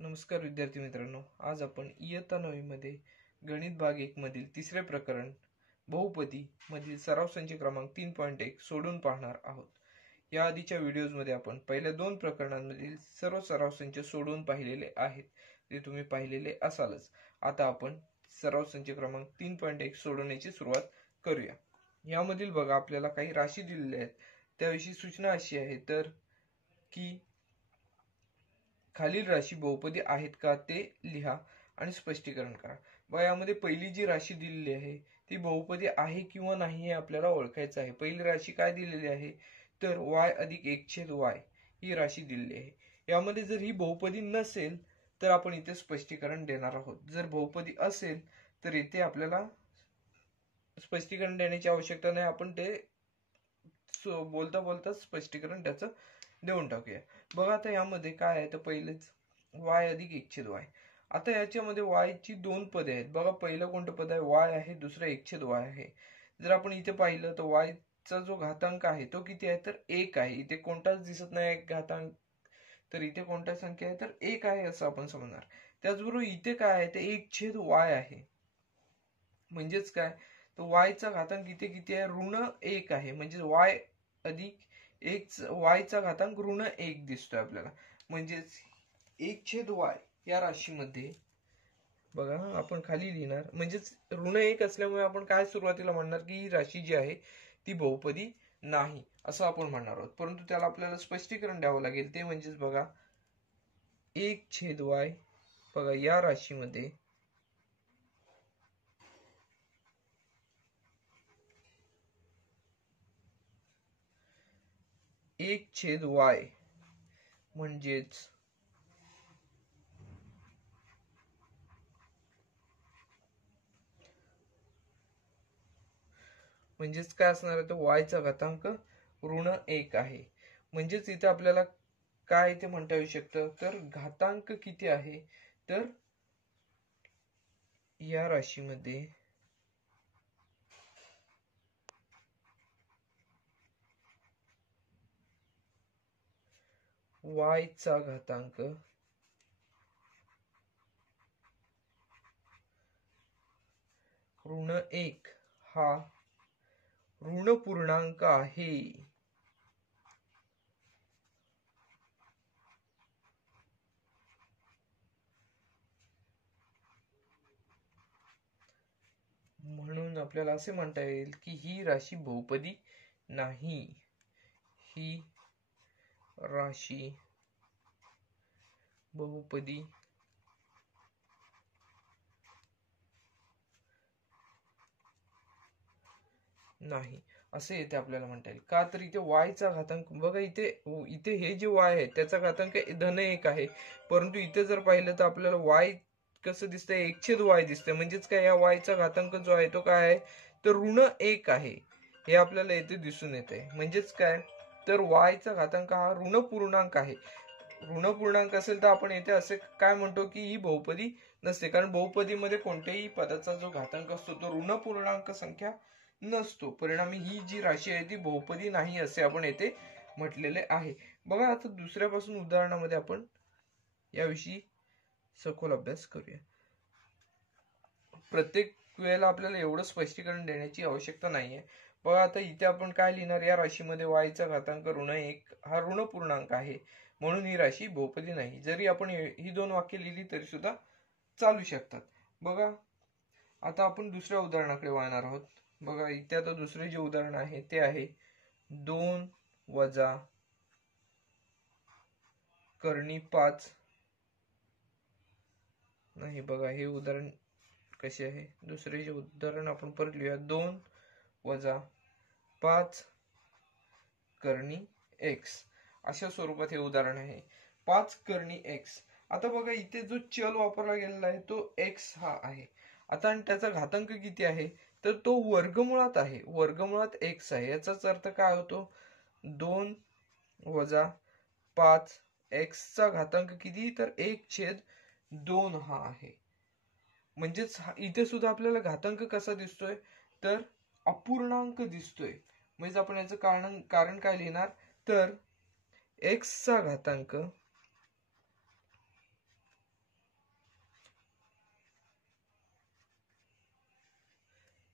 नमस्कार विद्यार्थी मित्रांनो, आज आपण इयत्ता 9वी मध्ये गणित भाग 1 मधील तिसरे प्रकरण बहुपदी मधील सराव संच क्रमांक 3.1 सोडून पाहणार आहोत। या आधीच्या व्हिडिओज मध्ये आपण पहिल्या दोन प्रकरणांमधील सर्व सराव संच सोडून पाहिलेले आहेत, ते तुम्ही पाहिलेले असालच। आता आपण सराव संच क्रमांक 3.1 सोडवण्याची सुरुवात करूया। यामधील बघा आपल्याला काही राशी दिलेल्या आहेत, त्याविषयी सूचना अशी आहे तर की खालील राशी बहुपदी आहेत का ते लिहा आणि स्पष्टीकरण करा। बघा यामध्ये पहिली जी राशी दिलेली आहे ती बहुपदी आहे किंवा नाही हे आपल्याला ओळखायचं आहे। पहिली राशी काय दिलेली आहे तर y अधिक 1/y ही राशी दिलेली आहे। यामध्ये जर ही बहुपदी नसेल तर आपण इथे स्पष्टीकरण देणार आहोत, जर बहुपदी असेल तर इथे आपल्याला स्पष्टीकरण देण्याची आवश्यकता नाही, आपण ते बोलता बोलता स्पष्टीकरण त्याचं देऊन टाकूया। बघा आता यामध्ये काय आहे तर पहिलेच y अधिक 1/y। आता याच्यामध्ये y ची दोन पदे आहेत। बघा पहिलं कोणतं पद आहे y आहे, दुसरं 1/y आहे। जर आपण इथे पाहिलं तर y चा जो घातांक आहे तो किती आहे तर 1 आहे। इथे कोणताच दिसत नाही घातांक, तर इथे कोणता संख्या आहे तर 1 आहे असं आपण समजणार। त्याचबरोबर इथे काय आहे ते 1/y आहे, म्हणजेच काय तर y चा घातांक इथे किती आहे ऋण 1 आहे, म्हणजे y अधिक 1 y चा घातांक ऋण 1 दिसतोय आपल्याला। म्हणजेच 1/y या राशीमध्ये बघा आपण खाली लिहिणार, म्हणजेच ऋण 1 असल्यामुळे आपण काय सुरुवातीला म्हणणार की ही राशी जी आहे ती बहुपदी नाही असं आपण म्हणणार आहोत। परंतु त्याला आपल्याला स्पष्टीकरण द्यावं लागेल, ते म्हणजेच बघा 1/y बघा या राशीमध्ये 1/y म्हणजेच काय असणार आहे तर y चा घातांक ऋण 1 आहे। म्हणजेच इथे आपल्याला काय इथे म्हणता येऊ शकतं तर घातांक किती आहे तर या राशीमध्ये y चा घातांक ऋण 1 हा ऋण पूर्णांक आहे। म्हणून आपल्याला असे म्हणता येईल की ही राशी बहुपदी नाही, ही राशी बहुपदी नाही असे इथे आपल्याला म्हणता येईल। का तर इथे y चा घातांक बघा, इथे हे जे y आहे त्याचा घातांक धन 1 आहे, परंतु इथे जर पाहिलं तर आपल्याला y कसं दिसतंय 1/y दिसतंय। म्हणजेच काय या y चा घातांक जो आहे तो काय आहे तर ऋण 1 आहे, हे आपल्याला इथे दिसून येते। म्हणजेच काय तर y चा घातांक हा ऋण पूर्णांक आहे। ऋण पूर्णांक असेल तर आपण इथे असे काय म्हणतो की ही बहुपदी नसते, कारण बहुपदीमध्ये कोणत्याही पदाचा जो घातांक असतो तो ऋण पूर्णांक संख्या नसतो। परिणामी ही जी राशी आहे ती बहुपदी नाही असे आपण येथे म्हटलेले आहे। बघा आता दुसऱ्यापासून उदाहरणामध्ये आपण याविषयी सखोल अभ्यास करूया। प्रत्येक वेळेला आपल्याला एवढं स्पष्टीकरण देण्याची आवश्यकता नाहीये। बघा आता इथे आपण काय लिहिणार, या राशीमध्ये y चा घातांक ऋण 1 हा ऋण पूर्णांक आहे, म्हणून ही राशी बहुपदी नाही। जरी आपण ही दोन वाक्य लिहिली तरी सुद्धा चालू शकतात। बघा आता आपण दुसऱ्या उदाहरणाकडे वळणार आहोत। बघा इथे आता दुसरे जे उदाहरण आहे ते आहे 2 वजा कर्णी 5 नाही। बघा हे उदाहरण कसे आहे, दुसरे जे उदाहरण आपण परत लिहूया 2 वजा 5 कर्णी x अशा स्वरूपात हे उदाहरण आहे 5 कर्णी x। आता बघा इथे जो चल वापरला गेलेला आहे तो x हा आहे। आता आणि त्याचा घातांक किती आहे तर तो वर्गमुळात आहे, वर्गमुळात x आहे। याचाच अर्थ काय होतो 2 वजा 5 x चा घातांक किती तर 1/2 हा आहे। म्हणजेच इथे सुद्धा आपल्याला घातांक कसा दिसतोय तर अपूर्णांक दिसतोय। म्हणजे आपण याचं कारण काय लिहिणार तर x चा घातांक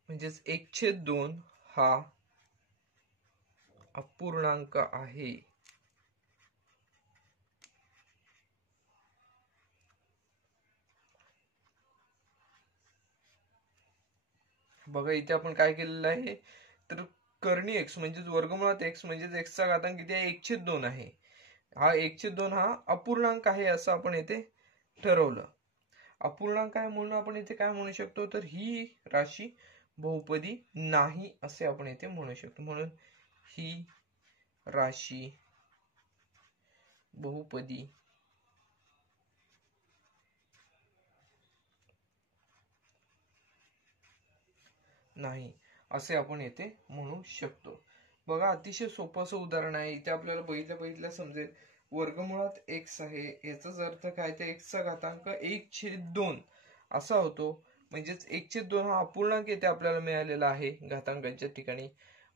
म्हणजेच 1/2 हा अपूर्णांक आहे. बघा इथे आपण काय केलेलं आहे, तर कर्णी x म्हणजेच वर्गमुळात x म्हणजेच x चा घातांक किती आहे, 1/2 आहे. हा 1/2 हा अपूर्णांक आहे असं आपण इथे ठरवलं. अपूर्णांक आहे म्हणून आपण इथे काय म्हणू शकतो, तर ही राशी बहुपदी नाही असे आपण इथे म्हणू शकतो. म्हणून ही राशी बहुपदी नाही असे आपण येथे म्हणू शकतो. बघा अतिशय सोपं असं उदाहरण आहे. इथे आपल्याला बघितल्या समजेल वर्गमुळात x आहे, याचाच अर्थ काय, ते x चा घातांक 1/2 असा होतो. म्हणजेच 1/2 हा अपूर्णांक येथे आपल्याला मिळालेला आहे घातांकाच्या ठिकाणी.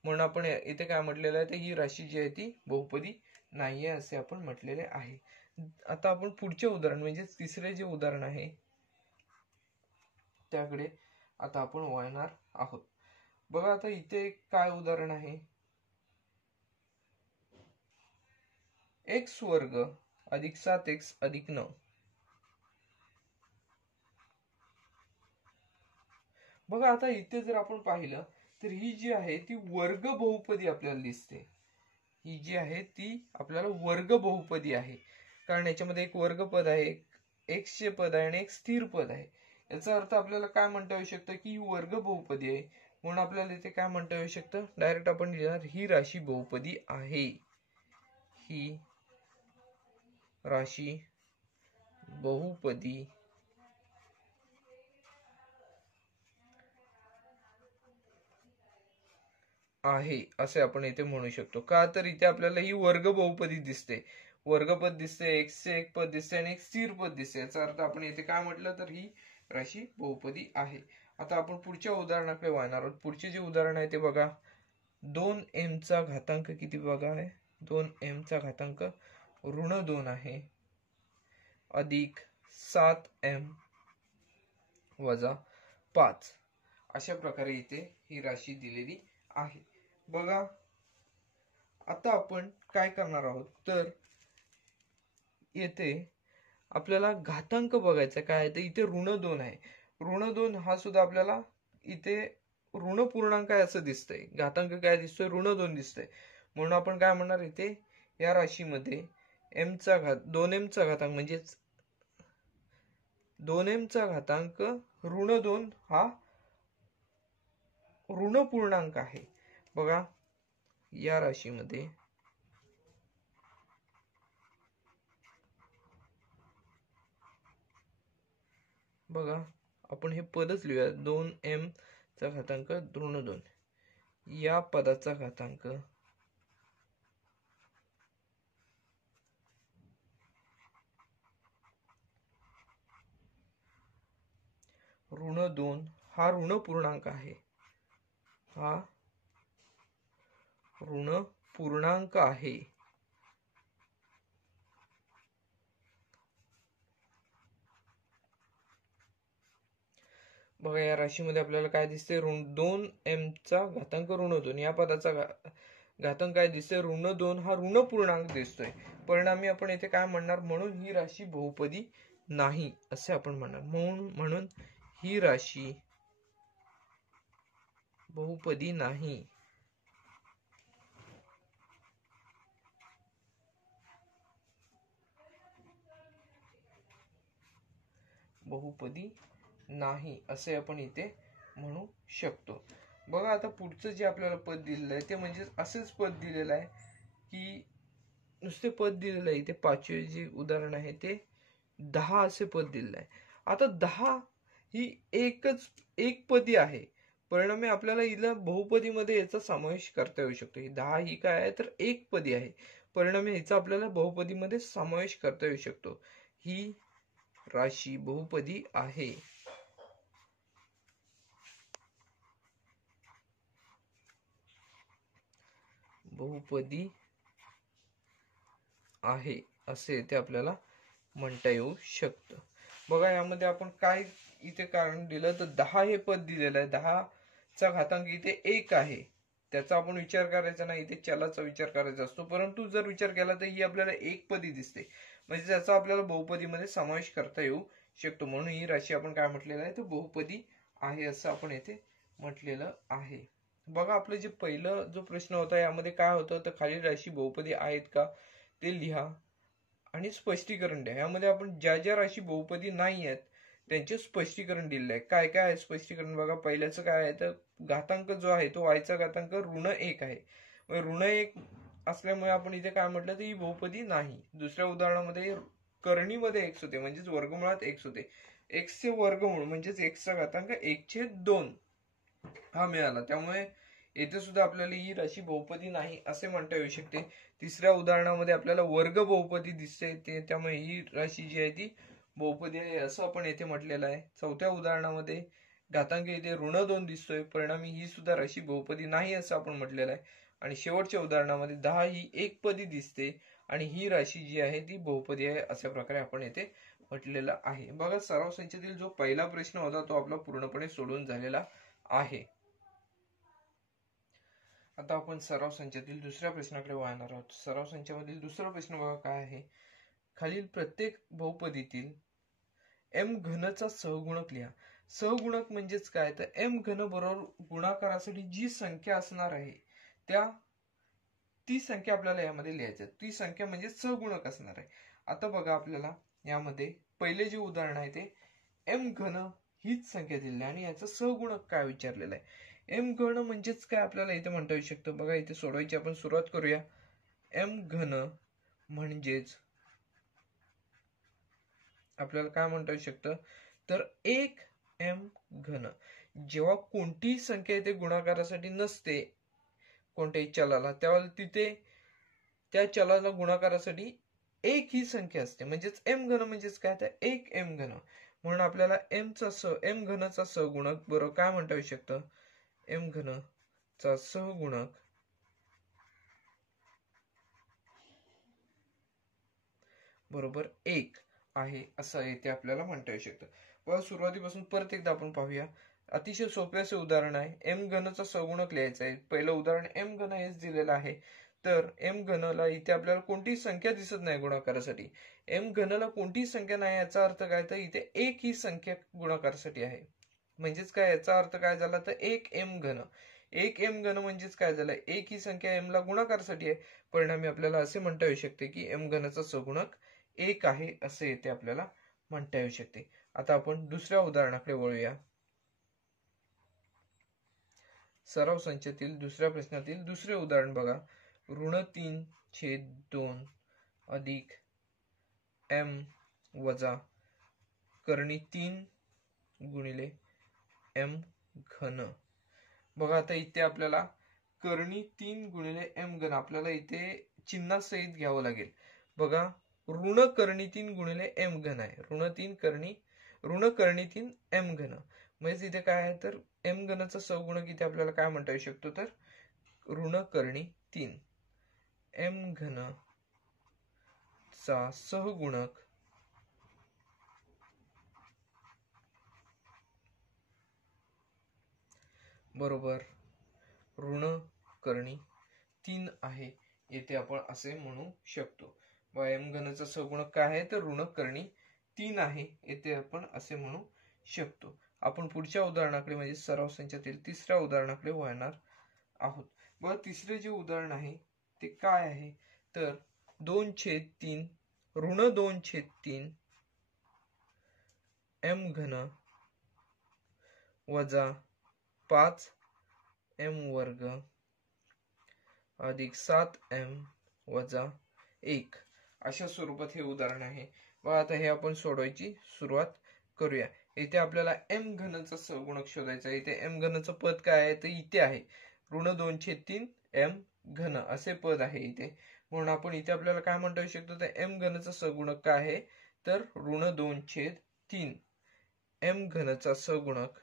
म्हणून आपण इथे काय म्हटलेलं आहे, तर ही राशी जी आहे ती बहुपदी नाहीये असे आपण म्हटलेले आहे. आता आपण पुढचे उदाहरण म्हणजे तिसरे जे उदाहरण आहे त्याकडे आता आपण वळणार आहोत. बघा आता इथे काय उदाहरण आहे, x वर्ग अधिक 7x अधिक 9. बघा आता इथे जर आपण पाहिलं तर ही जी आहे ती वर्ग बहुपदी आपल्याला दिसते. ही जी आहे ती आपल्याला वर्ग बहुपदी आहे, कारण याच्यामध्ये एक वर्ग पद आहे, एक x चे पद आहे आणि एक स्थिर पद आहे. याचा अर्थ आपल्याला काय म्हणता येऊ शकतं की ही वर्ग बहुपदी आहे. म्हणून आपल्याला इथे काय म्हणता येऊ शकतं, डायरेक्ट आपण लिहिणार ही राशी बहुपदी आहे. ही राशी बहुपदी आहे असे आपण इथे म्हणू शकतो. का, तर इथे आपल्याला ही वर्ग बहुपदी दिसते, वर्गपद दिसते, x चे एक पद दिसते आणि एक स्थिर पद दिसते. याचा अर्थ आपण इथे काय म्हटलं, तर ही राशी बहुपदी आहे. आता आपण पुढच्या उदाहरणाकडे वळणार आहोत. पुढचे जे उदाहरण आहे ते बघा, 2m चा घातांक किती बघा आहे, 2m चा घातांक ऋण 2 आहे अधिक 7m वजा 5. अशा प्रकारे इथे ही राशी दिलेली आहे. बघा आता आपण काय करणार आहोत, तर येथे आपल्याला घातांक बघायचा काय आहे, तर इथे ऋण 2 आहे. ऋण 2 हा सुद्धा आपल्याला इथे ऋण पूर्णांक आहे असं दिसतंय, घातांक काय दिसतोय, ऋण 2 दिसतंय. म्हणून आपण काय म्हणणार, इथे या राशीमध्ये m चा घात 2m चा घातांक म्हणजेच 2m चा घातांक ऋण 2 हा ऋण पूर्णांक आहे. बघा या राशीमध्ये बघा आपण हे पदच लिहूया, 2m चा घातांक ऋण 2, या पदाचा घातांक ऋण 2 हा ऋण पूर्णांक आहे, हा ऋण पूर्णांक आहे. बघा या राशीमध्ये आपल्याला काय दिसते, 2m चा घातांक ऋण 2, या पदाचा घातांक काय दिसते, ऋण 2 हा ऋण पूर्णांक दिसतोय. परिणामी आपण इथे काय म्हणणार, म्हणून ही राशी बहुपदी नाही असे आपण म्हणणार. म्हणून ही राशी बहुपदी नाही. बहुपदी नाही असे आपण इथे म्हणू शकतो. बघा आता पुढचं जे आपल्याला पद दिलेलं आहे ते म्हणजे असेच पद दिलेलं आहे की नुसते पद दिलेलं आहे. इथे पाचवे जे उदाहरण आहे ते 10 असे पद दिलेलं आहे. आता 10 ही एक पदी आहे, परिणामी आपल्याला हिला बहुपदीमध्ये याचा समावेश करता येऊ शकतो. ही 10 ही काय आहे, तर एक पदी आहे, परिणामी हिचा आपल्याला बहुपदीमध्ये समावेश करता येऊ शकतो. ही राशी बहुपदी आहे. बहुपदी आहे असे इथे आपल्याला म्हणता येऊ शकतं. बघा यामध्ये आपण काय इथे कारण दिलं, तर 10 हे पद दिलेलं आहे. 10 चा घातांक इथे 1 आहे, त्याचा आपण विचार करायचा नाही, इथे चलाचा विचार करायचा असतो. परंतु जर विचार केला तर ही आपल्याला एकपदी दिसते, म्हणजे त्याचा आपल्याला बहुपदीमध्ये समावेश करता येऊ शकतो. म्हणून ही राशी आपण काय म्हटलेलं आहे, तर बहुपदी आहे असं आपण येथे म्हटलेलं आहे. बघा, आपलं जे पहिलं जो प्रश्न होता यामध्ये काय होतं, तर खालील राशी बहुपदी आहेत का ते लिहा आणि स्पष्टीकरण द्या. यामध्ये आपण ज्या ज्या राशी बहुपदी नाही आहेत त्यांचे स्पष्टीकरण दिलेलं आहे. काय काय आहे स्पष्टीकरण बघा. पहिल्याचं काय आहे, तर घातांक जो आहे तो y चा घातांक ऋण 1 आहे. ऋण 1 असल्यामुळे आपण इथे काय म्हटलं, तर ही बहुपदी नाही. दुसऱ्या उदाहरणामध्ये करणीमध्ये x होते, म्हणजेच वर्गमुळात x होते. x चे वर्गमूळ म्हणजेच x चा घातांक 1/2 हा मिळाला. त्यामुळे येथे सुद्धा आपल्याला ही राशी बहुपदी नाही असे म्हणता येऊ शकते. तिसऱ्या उदाहरणामध्ये आपल्याला वर्ग बहुपदी दिसते, त्यामुळे ही राशी जी आहे ती बहुपदी आहे असं आपण येथे म्हटलेलं आहे. चौथ्या उदाहरणामध्ये घातांक येथे ऋण 2 दिसतोय, परिणामी ही सुद्धा राशी बहुपदी नाही असं आपण म्हटलेलं आहे. आणि शेवटच्या उदाहरणामध्ये 10 ही एकपदी दिसते आणि ही राशी जी आहे ती बहुपदी आहे अशा प्रकारे आपण येथे म्हटलेलं आहे. बघा, सराव संचातील जो पहिला प्रश्न होता तो आपला पूर्णपणे सोडून झालेला आहे. आता आपण सराव संचातील दुसऱ्या प्रश्नाकडे वळणार आहोत. सराव संचामधील दुसरा प्रश्न बघा काय आहे. खालील प्रत्येक बहुपदीतील m घनचा सहगुणक लिहा. सहगुणक म्हणजेच काय, तर m घन बरोबर गुणाकारासाठी जी संख्या असणार आहे ती संख्या आपल्याला यामध्ये लिहायची. ती संख्या म्हणजे सहगुणक असणार आहे. आता बघा, आपल्याला यामध्ये पहिले जे उदाहरण आहे ते m घन हीच संख्या दिलेली आहे आणि याचं सहगुणक काय विचारलेलं आहे. m घन म्हणजेच काय आपल्याला इथे म्हणता येऊ शकतं. बघा, इथे सोडवायची आपण सुरुवात करूया. m घन म्हणजेच आपल्याला काय म्हणता येऊ शकतं, तर 1m घन. जेव्हा कोणतीही संख्या इथे गुणाकारासाठी नसते कोणत्याही चलाला, त्यावेळेला तिथे त्या चलाला गुणाकारासाठी 1 ही संख्या असते. म्हणजेच m घन म्हणजेच काय, तर 1m घन. म्हणून आपल्याला m घनचा सहगुणक बरोबर काय म्हणता येऊ शकतं, m घनचा सहगुणक बरोबर 1 आहे असं येथे आपल्याला म्हणता येऊ शकतं. बघा, सुरुवातीपासून परत एकदा आपण पाहूया. अतिशय सोपे असे उदाहरण आहे. m घनचा सहगुणक लिहायचा आहे. पहिलं उदाहरण m घन हेच दिलेलं आहे. तर m घनला इथे आपल्याला कोणतीही संख्या दिसत नाही गुणाकारासाठी. m घनला कोणतीही संख्या नाही याचा अर्थ काय, तर इथे 1 ही संख्या गुणाकारासाठी आहे. म्हणजेच काय, याचा अर्थ काय झाला, तर 1m घन. 1m घन म्हणजेच काय झालं, 1 ही संख्या m ला गुणाकारासाठी आहे. परिणामी आपल्याला असे म्हणता येऊ शकते की m घनचा सहगुणक 1 आहे असे येथे आपल्याला म्हणता येऊ शकते. आता आपण दुसऱ्या उदाहरणाकडे वळूया. सराव संचातील दुसऱ्या प्रश्नातील दुसरे उदाहरण बघा. ऋण 3/2 अधिक m वजा करणी 3 गुणिले m घन. बघा, आता इथे आपल्याला करणी 3 गुणिले m घन आपल्याला इथे चिन्हासहित घ्यावं लागेल. बघा, ऋण करणी 3 गुणिले m घन आहे. ऋण करणी 3 m घन. म्हणजे इथे काय आहे, तर m घनचा सहगुणक इथे आपल्याला काय म्हणता येऊ शकतो, तर ऋण करणी 3 m घन चा सहगुणक बरोबर ऋण करणी 3 आहे. येथे आपण असे म्हणू शकतो. m घनचा सहगुणक काय आहे, तर ऋण करणी 3 आहे. येथे आपण असे म्हणू शकतो. आपण पुढच्या उदाहरणाकडे म्हणजे सराव संचातील तिसऱ्या उदाहरणाकडे वळणार आहोत. बघा, तिसरे जे उदाहरण आहे ते काय आहे, तर 2/3 ऋण 2/3 m घन वजा 5m वर्ग अधिक 7m वजा 1 अशा स्वरूपात हे उदाहरण आहे. बघा, आता हे आपण सोडवायची सुरुवात करूया. इथे आपल्याला m घनचा सहगुणक शोधायचा आहे. इथे m घनचं पद काय आहे, तर इथे आहे ऋण 2/3 m घन असे पद आहे इथे. म्हणून आपण इथे आपल्याला काय म्हणता येऊ शकतो, तर m घनचा सहगुणक काय आहे, तर ऋण 2/3 m घनचा सहगुणक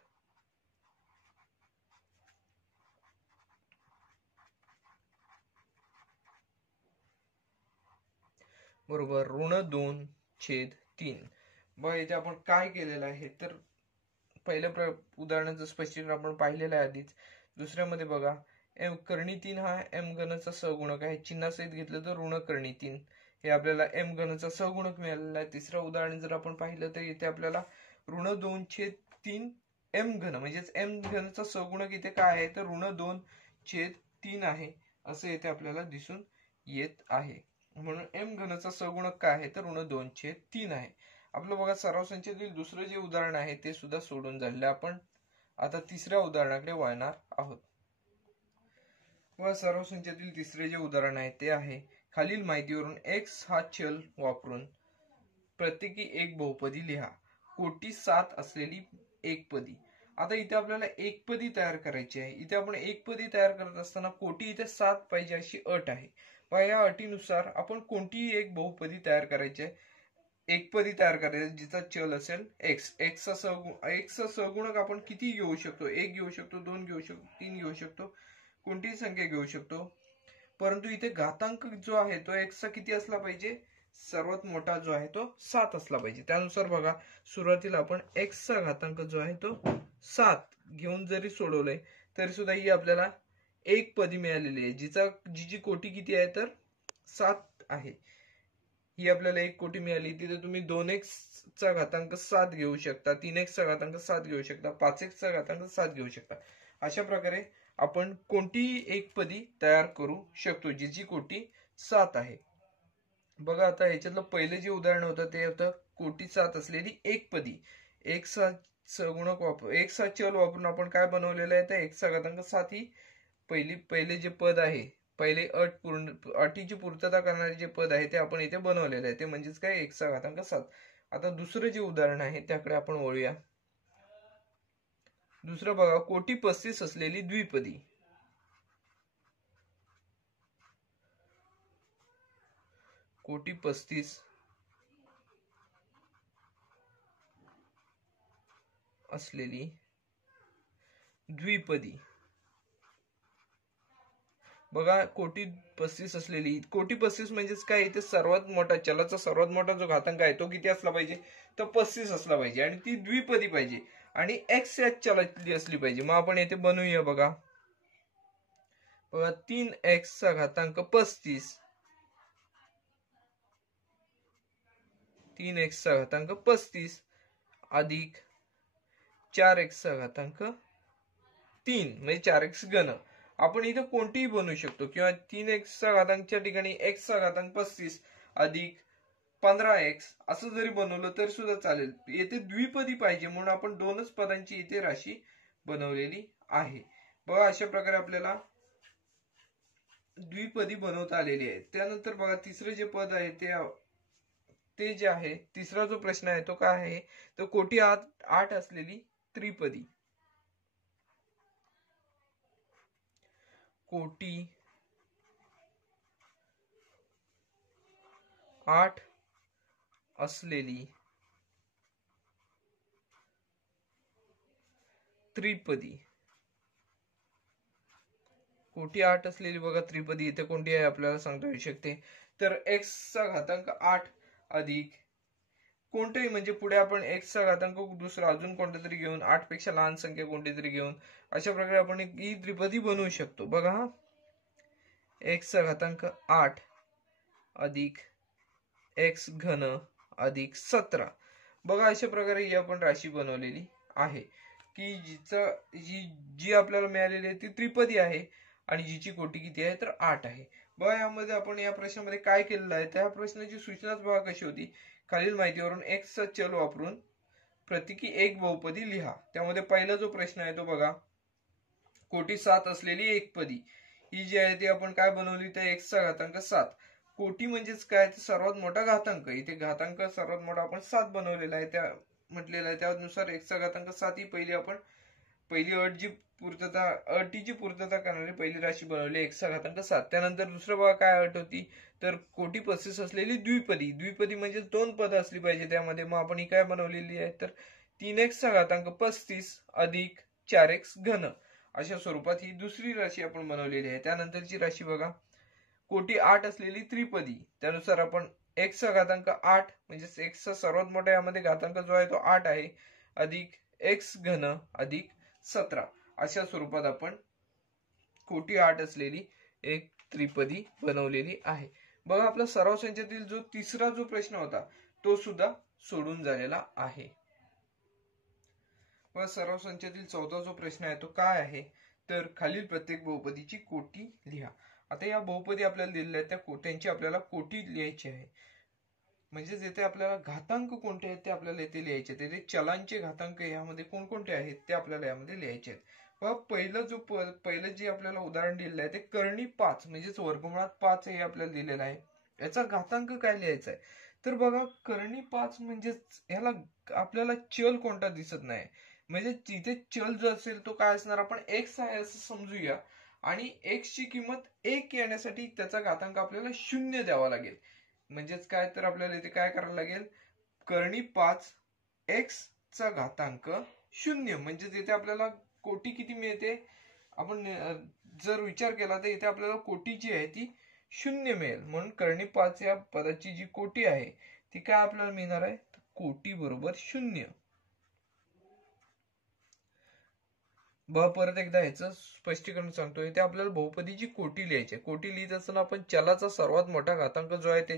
बरोबर ऋण 2/3. बघा, इथे आपण काय केलेलं आहे, तर पहिल्या उदाहरणाचं स्पष्टीकरण आपण पाहिलेलं आहे आधीच. दुसऱ्यामध्ये बघा कर्णी 3 हा एम घनचा सहगुणक आहे. चिन्हासहित घेतलं तर ऋण कर्णी 3 हे आपल्याला एम घनचा सहगुणक मिळालेला आहे. तिसरं उदाहरण जर आपण पाहिलं तर इथे आपल्याला ऋण 2/3 एम घन म्हणजेच एम घनचा सहगुणक इथे काय आहे तर ऋण 2/3 आहे असं इथे आपल्याला दिसून येत आहे. म्हणून एम घनचा सहगुणक काय आहे तर ऋण 2/3 आहे. आपलं बघा सराव संख्येतील दुसरं जे उदाहरण आहे ते सुद्धा सोडून झालेलं. आपण आता तिसऱ्या उदाहरणाकडे वळणार आहोत. व सराव संख्येतील तिसरे जे उदाहरण आहे ते आहे खालील माहितीवरून x हा चल वापरून प्रत्येकी एक बहुपदी लिहा. कोटी 7 असलेली एकपदी. आता इथे आपल्याला एकपदी तयार करायची आहे. इथे आपण एकपदी तयार करत असताना कोटी इथे 7 पाहिजे अशी अट आहे. व या अटीनुसार आपण कोणतीही एक बहुपदी तयार करायची आहे. एकपदी तयार करायची जिचा चल असेल एक्स. एक्सचा सहगुणक आपण किती घेऊ शकतो? 1 घेऊ शकतो, 2 घेऊ शकतो, 3 घेऊ शकतो, कोणतीही संख्या घेऊ शकतो. परंतु इथे घातांक जो आहे तो एक्सचा किती असला पाहिजे? सर्वात मोठा जो आहे तो 7 असला पाहिजे. त्यानुसार बघा सुरुवातीला आपण एक्सचा घातांक जो आहे तो 7 घेऊन जरी सोडवलंय तरी सुद्धा ही आपल्याला एक पदी मिळालेली आहे जिची कोटी किती आहे तर 7 आहे. ही आपल्याला एक कोटी मिळाली. तिथे तुम्ही 2x चा घातांक 7 घेऊ शकता, 3x चा घातांक 7 घेऊ शकता, 5x चा घातांक 7 घेऊ शकता. अशा प्रकारे आपण कोणतीही एक पदी तयार करू शकतो जिची कोटी 7 आहे. बघा आता याच्यातलं पहिले जे उदाहरण होतं ते होतं कोटी 7 असलेली एक पदी. एक्सचा सहगुणक वापर एक्सचा चल वापरून आपण काय बनवलेलं आहे तर एक्सचा घातांक 7 ही पहिले जे पद आहे पहिले अटीची पूर्तता करणारे जे पद आहे ते आपण इथे बनवलेलं आहे. ते म्हणजेच काय एक्सचा घातांक 7. आता दुसरं जे उदाहरण आहे त्याकडे आपण वळूया. दुसरं बघा कोटी 35 असलेली द्विपदी. कोटी 35 असलेली द्विपदी. बघा कोटी 35 असलेली कोटी 35 म्हणजेच काय इथे सर्वात मोठा चलाचा सर्वात मोठा जो घातांक आहे तो किती असला पाहिजे तर 35 असला पाहिजे आणि ती द्विपदी पाहिजे आणि एक्स या चलातली असली पाहिजे. मग आपण येथे बनवूया. बघा 3x चा घातांक 35 3x चा घातांक 35 अधिक 4x चा घातांक 3 म्हणजे 4x घन. आपण इथे कोणतीही बनवू शकतो किंवा 3x चा घातांकच्या ठिकाणी x चा घातांक 35 अधिक 15x असं जरी बनवलं तर सुद्धा चालेल. येथे द्विपदी पाहिजे म्हणून आपण दोनच पदांची इथे राशी बनवलेली आहे. बघा अशा प्रकारे आपल्याला द्विपदी बनवता आलेली आहे. त्यानंतर बघा तिसरे जे पद आहे ते जे आहे तिसरा जो प्रश्न आहे तो काय आहे तर कोटी 8 असलेली त्रिपदी. कोटी 8 असलेली त्रिपदी. कोटी 8 असलेली बघा त्रिपदी इथे कोणती आहे आपल्याला सांगता येऊ शकते तर x चा घातांक 8 अधिक कोणतेही म्हणजे पुढे आपण x चा घातांक दुसरा अजून कोणता तरी घेऊन 8 पेक्षा लहान संख्या कोणती तरी घेऊन अशा प्रकारे आपण ही त्रिपदी बनवू शकतो. बघा x चा घातांक 8 अधिक x घन अधिक 17. बघा अशा प्रकारे ही आपण राशी बनवलेली आहे की जी आपल्याला मिळालेली आहे ती त्रिपदी आहे आणि जिची कोटी किती आहे तर 8 आहे. बघा यामध्ये आपण या प्रश्नामध्ये काय केलेलं आहे त्या प्रश्नाची सूचनाच बघा कशी होती. खालील माहितीवरून x चा चल वापरून प्रत्येकी एक बहुपदी लिहा. त्यामध्ये पहिला जो प्रश्न आहे तो बघा कोटी 7 असलेली एकपदी. ही जी आहे ती आपण काय बनवली तर x चा घातांक 7. कोटी म्हणजेच काय तर सर्वात मोठा घातांक. इथे घातांक सर्वात मोठा आपण 7 बनवलेला आहे त्या म्हटलेलं आहे. त्यानुसार x चा घातांक 7 ही पहिली अटीची पूर्तता करणारी पहिली राशी बनवली x चा घातांक 7. त्यानंतर दुसरं बघा काय अट होती तर कोटी 35 असलेली द्विपदी. द्विपदी म्हणजे 2 पद असली पाहिजे त्यामध्ये. मग आपण ही काय बनवलेली आहे तर 3x चा घातांक 35 अधिक 4x घन अशा स्वरूपात ही दुसरी राशी आपण बनवलेली आहे. त्यानंतरची राशी बघा कोटी 8 असलेली त्रिपदी. त्यानुसार आपण x चा घातांक 8 म्हणजे x चा सर्वात मोठा यामध्ये घातांक जो आहे तो 8 आहे अधिक x घन अधिक 17 अशा स्वरूपात आपण कोटी 8 असलेली एक त्रिपदी बनवलेली आहे। बघा आपला सराव संचातील जो तिसरा जो प्रश्न होता तो सुद्धा सोडून झालेला आहे। व सराव संचातील चौथा जो प्रश्न आहे तो काय आहे तर खालील प्रत्येक बहुपदीची कोटी लिहा। आता या बहुपदी आपल्याला दिलेल्या आहेत त्या कोट्यांची आपल्याला कोटी लिहायची आहे। म्हणजे जेथे आपल्याला घातांक कोणते आहेत ते आपल्याला येथे लिहायचे आहेत। तेथे चलांचे घातांक यामध्ये कोणकोणते आहेत ते आपल्याला यामध्ये लिहायचे आहेत। पहिलं जे आपल्याला उदाहरण दिलेलं आहे ते कर्णी 5 म्हणजेच वर्गमुळात 5 हे आपल्याला दिलेलं आहे। याचा घातांक काय लिहायचा आहे तर बघा कर्णी 5 म्हणजेच याला आपल्याला चल कोणता दिसत नाही, म्हणजे तिथे चल जो असेल तो काय असणार आपण x आहे असं समजूया आणि x ची किंमत 1 येण्यासाठी त्याचा घातांक आपल्याला 0 द्यावा लागेल। म्हणजेच काय तर आपल्याला इथे काय करायला लागेल कर्णी 5 x चा घातांक 0 म्हणजे इथे आपल्याला कोटी किती मिळते आपण जर विचार केला तर इथे आपल्याला कोटी जी आहे ती 0 मिळेल। म्हणून कर्णी 5 या पदाची जी कोटी आहे ती काय आपल्याला मिळणार आहे कोटी बरोबर 0। परत एकदा ह्याचं स्पष्टीकरण सांगतो। इथे आपल्याला बहुपदीची कोटी लिहायची आहे। कोटी लिहित असताना आपण चलाचा सर्वात मोठा घातांक जो आहे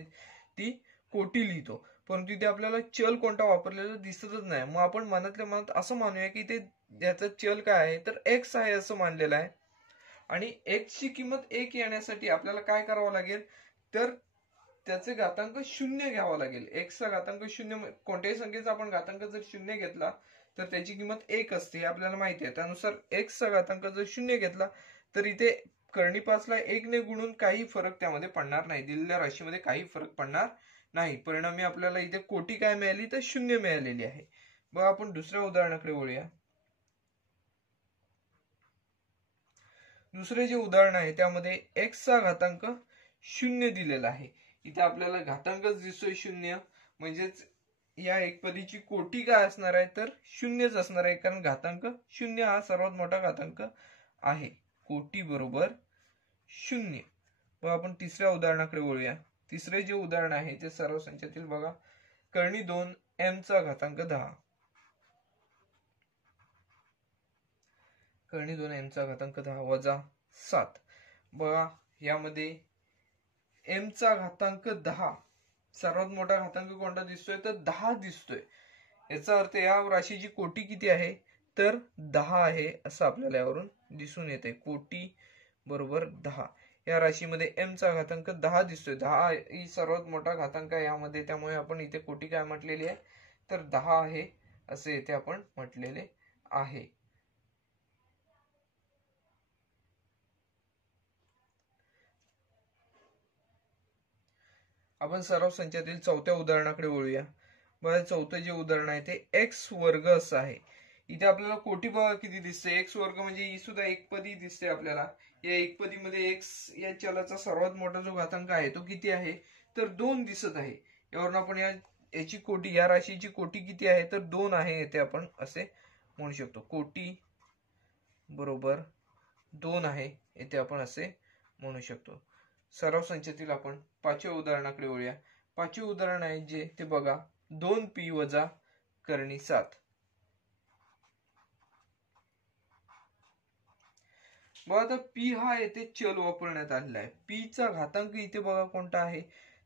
ती कोटी लिहितो, परंतु इथे आपल्याला चल कोणता वापरलेला दिसतच नाही। मग आपण मनातल्या मनात असं मानूया की ते याचा चल काय आहे तर x आहे असं मानलेलं आहे आणि x ची किंमत 1 येण्यासाठी आपल्याला काय करावं लागेल तर त्याचे घातांक 0 घ्यावा लागेल। x चा घातांक 0 कोणत्याही संख्येचा आपण घातांक जर 0 घेतला तर त्याची किंमत 1 असते हे आपल्याला माहिती आहे। त्यानुसार x चा घातांक जर 0 घेतला तर इथे कर्णी 5 ला 1 ने गुणून काही फरक त्यामध्ये पडणार नाही, दिलेल्या राशीमध्ये काही फरक पडणार नाही। परिणामी आपल्याला इथे कोटी काय मिळाली तर 0 मिळालेली आहे। बघा आपण दुसऱ्या उदाहरणाकडे वळूया। दुसरे जे उदाहरण आहे त्यामध्ये x चा घातांक 0 दिलेला आहे। इथे आपल्याला घातांकच दिसतोय 0, म्हणजेच या एकपदीची कोटी काय असणार आहे तर 0च असणार आहे, कारण घातांक 0 हा सर्वात मोठा घातांक आहे। कोटी बरोबर 0। मग आपण तिसऱ्या उदाहरणाकडे वळूया। तिसरे जे उदाहरण आहे ते सर्व संचातील बघा कर्णी 2 m चा घातांक 10, कर्णी 2 m चा घातांक 10 वजा 7। बघा यामध्ये m चा घातांक 10 सर्वात मोठा घातांक कोणता दिसतोय तर 10 दिसतोय। याचा अर्थ या राशीची कोटी किती आहे तर 10 आहे असं आपल्याला यावरून दिसून येते। कोटी बरोबर 10। या राशीमध्ये m चा घातांक 10 दिसतोय, 10 ही सर्वात मोठा घातांक आहे यामध्ये, त्यामुळे आपण इथे कोटी काय म्हटलेली आहे तर 10 आहे असे इथे आपण म्हटलेले आहे। आपण सराव संचातील चौथ्या उदाहरणाकडे वळूया। बघा चौथं जे उदाहरण आहे ते x वर्ग असं आहे। इथे आपल्याला कोटी बघा किती दिसते x वर्ग म्हणजे ही सुद्धा एकपदी दिसते आपल्याला। या एकपदीमध्ये x या चलाचा सर्वात मोठा जो घातांक आहे तो किती आहे तर 2 दिसत आहे। यावरून आपण याची कोटी या राशीची कोटी किती आहे तर 2 आहे येथे आपण असे म्हणू शकतो। कोटी बरोबर 2 आहे येथे आपण असे म्हणू शकतो। सराव संचातील आपण पाचव्या उदाहरणाकडे वळूया। पाचवे उदाहरण आहे जे ते बघा 2p वजा कर्णी 7। बघा आता p हा येथे चल वापरण्यात आलेला आहे। p चा घातांक इथे बघा कोणता आहे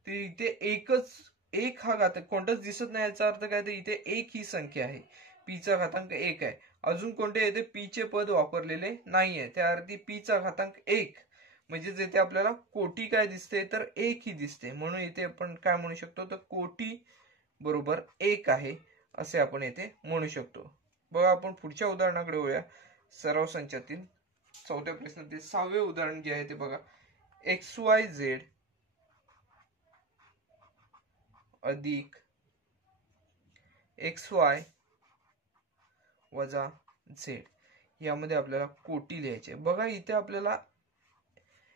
ते इथे एक हा घातांक कोणताच दिसत नाही, याचा अर्थ काय तर इथे एक ही संख्या आहे। p चा घातांक 1 आहे। अजून कोणते येथे p चे पद वापरलेले नाहीये, त्या अर्थी p चा घातांक 1 म्हणजे इथे आपल्याला कोटी काय दिसते तर 1 ही दिसते। म्हणून इथे आपण काय म्हणू शकतो तर कोटी बरोबर 1 आहे असे आपण येथे म्हणू शकतो। बघा आपण पुढच्या उदाहरणाकडे वळूया। सराव संचातील चौथ्या प्रश्नातील 6वे उदाहरण जे आहे ते बघा xyz अधिक xy वजा z यामध्ये आपल्याला कोटी लिहायचे। बघा इथे आपल्याला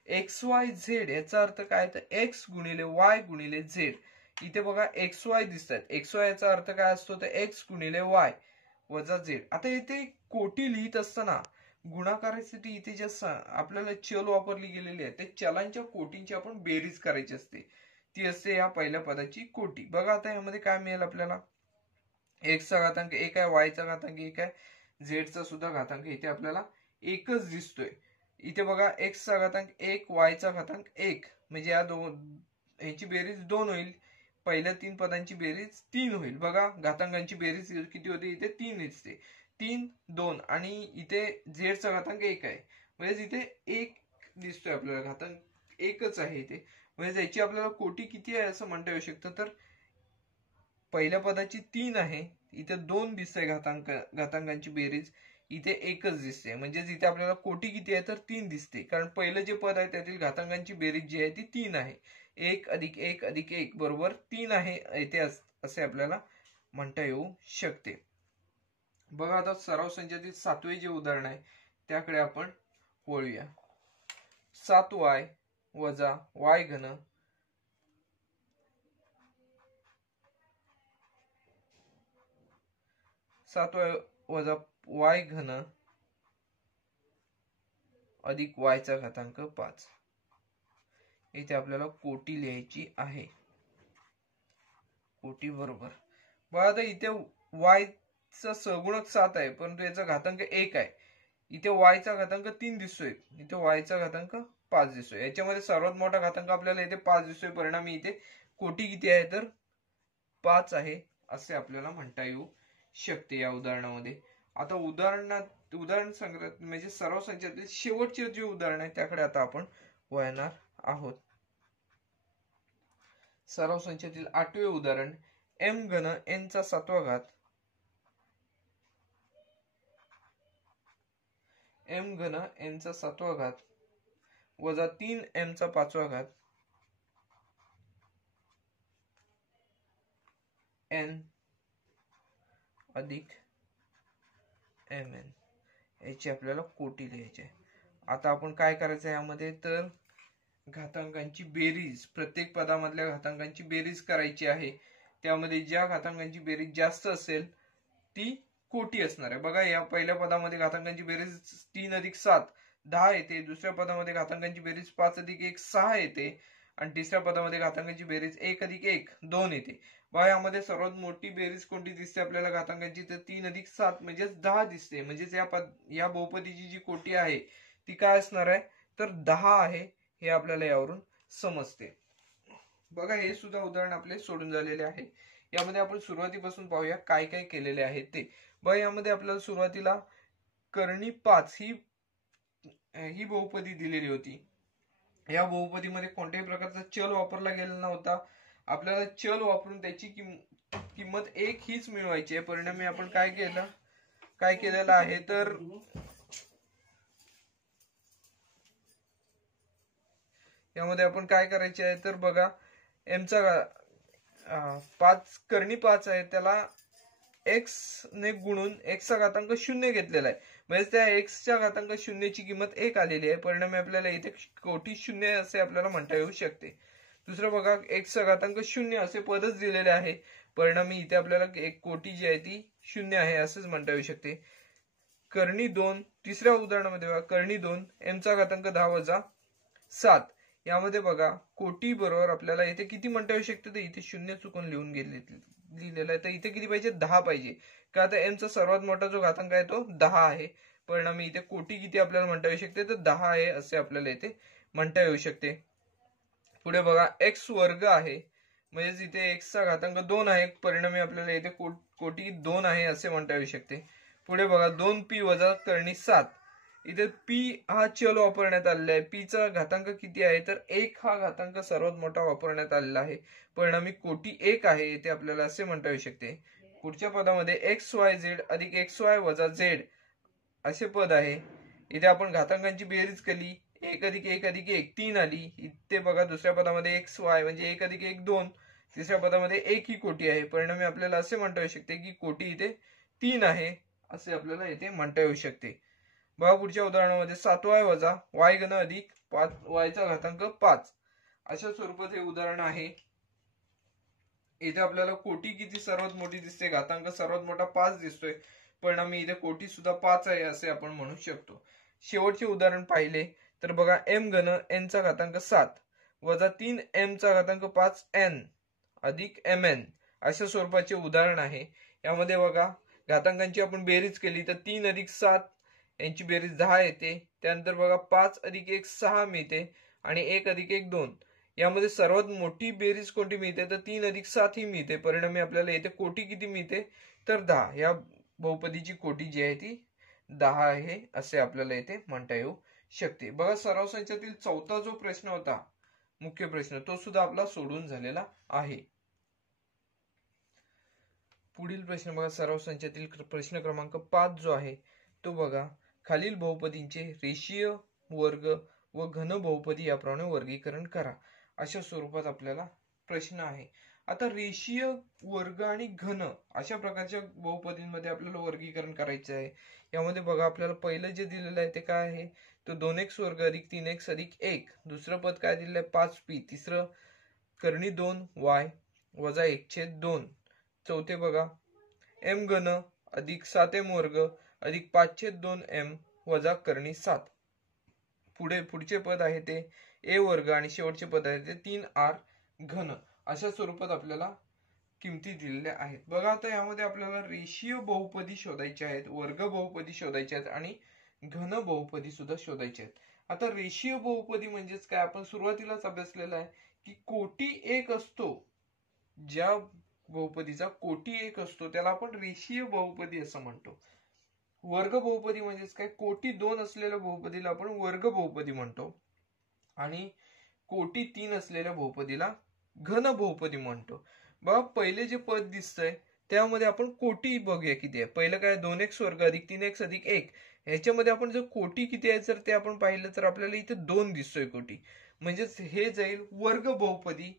xyz याचा अर्थ काय तर x गुणिले y गुणिले z। इथे बघा xy दिसतात, xy याचा अर्थ काय असतो तर x गुणिले y वजा z। आता इथे कोटी लिहित असताना गुणाकारासाठी इथे जे आपल्याला चल वापरली गेलेली आहे ते चलांच्या कोटींची आपण बेरीज करायची असते, ती असते या पहिल्या पदाची कोटी। बघा आता यामध्ये काय मिळेल आपल्याला एक्सचा घातांक 1 आहे, वायचा घातांक 1 आहे, झेडचा सुद्धा घातांक इथे आपल्याला एकच दिसतोय. इथे बघा एक्सचा घातांक 1, वायचा घातांक 1, म्हणजे या ह्याची बेरीज 2 होईल. पहिल्या 3 पदांची बेरीज 3 होईल. बघा घातांकांची बेरीज किती होते इथे 3 दिसते. 3, 2 आणि इथे झेडचा घातांक 1 आहे, म्हणजे इथे 1 दिसतोय आपल्याला, घातांक एकच आहे इथे. म्हणजे याची आपल्याला कोटी किती आहे असं म्हणता येऊ शकतं. तर पहिल्या पदाची 3 आहे, इथे 2 दिसतंय घातांकांची बेरीज, इथे एकच दिसते. म्हणजे इथे आपल्याला कोटी किती आहे तर 3 दिसते, कारण पहिलं जे पद आहे त्यातील घातांकांची बेरीज जी आहे ती 3 आहे. 1 अधिक 1 अधिक 1 बरोबर 3 आहे इथे, असे आपल्याला म्हणता येऊ शकते. बघा आता सराव संचातील 7वे जे उदाहरण आहे त्याकडे आपण वळूया. 7y वजा y घन वजा y घन अधिक y चा घातांक 5. इथे आपल्याला कोटी लिहायची आहे. कोटी बरोबर बघा आता इथे y चा सहगुणक 7 आहे, परंतु याचा घातांक 1 आहे. इथे y चा घातांक 3 दिसतोय, इथे y चा घातांक 5 दिसतोय. याच्यामध्ये सर्वात मोठा घातांक आपल्याला इथे 5 दिसतोय. परिणामी इथे कोटी किती आहे तर 5 आहे असे आपल्याला म्हणता येऊ शकते या उदाहरणामध्ये. आता उदाहरण संग्रह म्हणजे सराव संचातील शेवटचे जे उदाहरण आहे त्याकडे आता आपण वळणार आहोत. सराव संचातील 8वे उदाहरण m घन n चा 7वा घात m घन n चा 7वा घात वजा 3m चा 5वा घात n अधिक mn याची आपल्याला कोटी लिहायची आहे. आता आपण काय करायचं यामध्ये तर घातांकांची बेरीज, प्रत्येक पदामधल्या घातांकांची बेरीज करायची आहे. त्यामध्ये ज्या घातांकांची बेरीज जास्त असेल ती कोटी असणार आहे. बघा या पहिल्या पदामध्ये घातांकांची बेरीज 3 अधिक 7 10 येते. दुसऱ्या पदामध्ये घातांकांची बेरीज 5 अधिक 1 6 येते आणि तिसऱ्या पदामध्ये घातांकांची बेरीज 1 अधिक 1 2 येते. बघा यामध्ये सर्वात मोठी बेरीज कोणती दिसते आपल्याला घातांकांची तर 3 अधिक 7 म्हणजे 10 दिसते. म्हणजेच या बहुपदीची जी कोटी आहे ती काय असणार आहे तर 10 आहे, हे आपल्याला यावरून समजते. बघा हे सुद्धा उदाहरण आपले सोडून झालेले आहे. यामध्ये आपण सुरुवातीपासून पाहूया काय काय केलेले आहे ते. बघा यामध्ये आपल्याला सुरुवातीला कर्णी 5 ही बहुपदी दिलेली होती. या बहुपदीमध्ये कोणत्याही प्रकारचा चल वापरला गेला नव्हता. आपल्याला चल वापरून त्याची किंमत 1 हीच मिळवायची आहे. परिणामी आपण काय केलेलं आहे तर यामध्ये आपण काय करायचे आहे तर बघा एमचा 5 कर्णी 5 आहे, त्याला x ने गुणून x चा घातांक 0 घेतलेला आहे. म्हणजे त्या x च्या घातांक 0 ची किंमत 1 आलेली आहे. परिणामी आपल्याला इथे कोटी 0 असे आपल्याला म्हणता येऊ शकते. दुसरं बघा x चा घातांक 0 असे पदच दिलेले आहे. परिणामी इथे आपल्याला एक कोटी जी आहे ती 0 आहे असेच म्हणता येऊ शकते. कर्णी 2 तिसऱ्या उदाहरणामध्ये बघा कर्णी 2 m चा घातांक 10 वजा 7. यामध्ये बघा कोटी बरोबर आपल्याला इथे किती म्हणता येऊ शकते तर इथे 0 चुकून लिहिलेला आहे. तर इथे किती पाहिजे 10 पाहिजे. का तर m चा सर्वात मोठा जो घातांक आहे तो 10 आहे. परिणामी इथे कोटी किती आपल्याला म्हणता येऊ शकते तर 10 आहे असे आपल्याला इथे म्हणता येऊ शकते. पुढे बघा x वर्ग आहे, म्हणजे इथे x चा घातांक 2 आहे. परिणामी आपल्याला इथे कोटी 2 आहे असे म्हणता येऊ शकते. पुढे बघा 2p वजा कर्णी 7. इथे p हा चल वापरण्यात आलेला आहे. p चा घातांक किती आहे तर 1 हा घातांक सर्वात मोठा वापरण्यात आलेला आहे. परिणामी कोटी 1 आहे इथे आपल्याला असे म्हणता येऊ शकते. पुढच्या पदामध्ये xyz अधिक xy वजा z असे पद आहे. इथे आपण घातांकांची बेरीज केली 1 अधिक 1 अधिक 1 3 आली. इथे बघा दुसऱ्या पदामध्ये xy म्हणजे 1 अधिक 1 2. तिसऱ्या पदामध्ये 1 ही कोटी आहे. परिणामी आपल्याला असे म्हणता येऊ शकते की कोटी इथे 3 आहे असे आपल्याला इथे म्हणता येऊ शकते. बघा पुढच्या उदाहरणामध्ये 7y वजा y घन अधिक 5y चा घातांक 5 अशा स्वरूपात हे उदाहरण आहे. इथे आपल्याला कोटी किती सर्वात मोठी दिसते, घातांक सर्वात मोठा 5 दिसतोय. परिणामी इथे कोटी सुद्धा 5 आहे असे आपण म्हणू शकतो. शेवटचे उदाहरण पाहिले तर बघा m घन n चा घातांक 7 वजा 3m चा घातांक 5n अधिक mn अशा स्वरूपाचे उदाहरण आहे. यामध्ये बघा घातांकांची आपण बेरीज केली तर 3 अधिक 7 यांची बेरीज 10 येते. त्यानंतर बघा 5 अधिक 1 6 मिळते आणि 1 अधिक 1 2. यामध्ये सर्वात मोठी बेरीज कोणती मिळते तर 3 अधिक 7 ही मिळते. परिणामी आपल्याला येथे कोटी किती मिळते तर 10. या बहुपदीची कोटी जी आहे ती 10 आहे असे आपल्याला येथे म्हणता येऊ शकते. बघा सराव संचातील चौथा जो प्रश्न होता मुख्य प्रश्न तो सुद्धा आपला सोडून झालेला आहे. पुढील प्रश्न बघा सराव संचातील प्रश्न क्रमांक 5 जो आहे तो बघा खालील बहुपदींचे रेषीय वर्ग व घन बहुपदी याप्रमाणे वर्गीकरण करा. अशा स्वरूपात आपल्याला प्रश्न आहे. आता रेषीय वर्ग आणि घन अशा प्रकारच्या बहुपदींमध्ये आपल्याला वर्गीकरण करायचे आहे. यामध्ये बघा आपल्याला पहिलं जे दिलेलं आहे ते काय आहे तो 2x वर्ग अधिक 3x अधिक 1. दुसरं पद काय दिलेलं आहे 5p. तिसरं करणी 2y वजा 1/2. चौथे बघा m घन अधिक 7m वर्ग अधिक 5/2m वजा करणी 7. पुढचे पद आहे ते a वर्ग आणि शेवटचे पद आहे ते 3r घन. अशा स्वरूपात आपल्याला किमती दिलेल्या आहेत. बघा आता यामध्ये आपल्याला रेषीय बहुपदी शोधायचे आहेत, वर्ग बहुपदी शोधायचे आहेत आणि घन बहुपदी सुद्धा शोधायचे आहेत. आता रेषीय बहुपदी म्हणजेच काय आपण सुरुवातीलाच अभ्यासलेलं आहे की कोटी एक असतो. ज्या बहुपदीचा कोटी एक असतो त्याला आपण रेषीय बहुपदी असं म्हणतो. वर्ग बहुपदी म्हणजेच काय कोटी 2 असलेल्या बहुपदीला आपण वर्ग बहुपदी म्हणतो आणि कोटी 3 असलेल्या बहुपदीला घन बहुपदी म्हणतो. बघा पहिले जे पद दिसतंय त्यामध्ये आपण कोटी बघूया किती आहे. पहिलं काय 2x वर्ग अधिक 3x अधिक 1. ह्याच्यामध्ये आपण जर कोटी किती आहे जर ते आपण पाहिलं तर आपल्याला इथे 2 दिसतोय कोटी. म्हणजेच हे जाईल वर्ग बहुपदी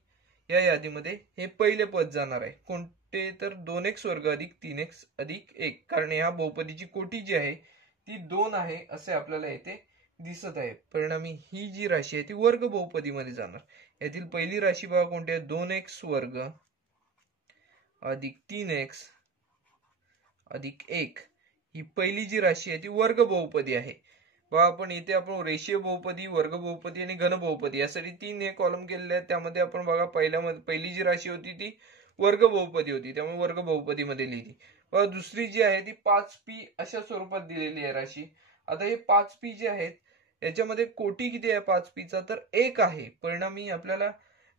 या यादीमध्ये हे पहिले पद जाणार आहे. कोणते तर 2x वर्ग अधिक 3x अधिक 1. कारण या बहुपदीची कोटी जी आहे ती 2 आहे असे आपल्याला येथे दिसत आहे. परिणामी ही जी राशी आहे ती वर्ग बहुपदीमध्ये जाणार. यातील पहिली राशी बघा कोणती आहे 2x वर्ग अधिक 3x अधिक 1. ही पहिली जी राशी आहे ती वर्ग बहुपदी आहे. बघा आपण इथे आपण रेषीय बहुपदी, वर्ग बहुपदी आणि घन बहुपदी यासाठी 3 हे कॉलम केलेले आहेत. त्यामध्ये आपण बघा पहिली जी राशी होती ती वर्ग बहुपदी होती त्यामुळे वर्ग बहुपदी मध्ये लिहिली. बघा दुसरी जी आहे ती 5p अशा स्वरूपात दिलेली आहे राशी. आता हे 5p जे आहेत याच्यामध्ये कोटी किती आहे 5p चा तर 1 आहे. परिणामी आपल्याला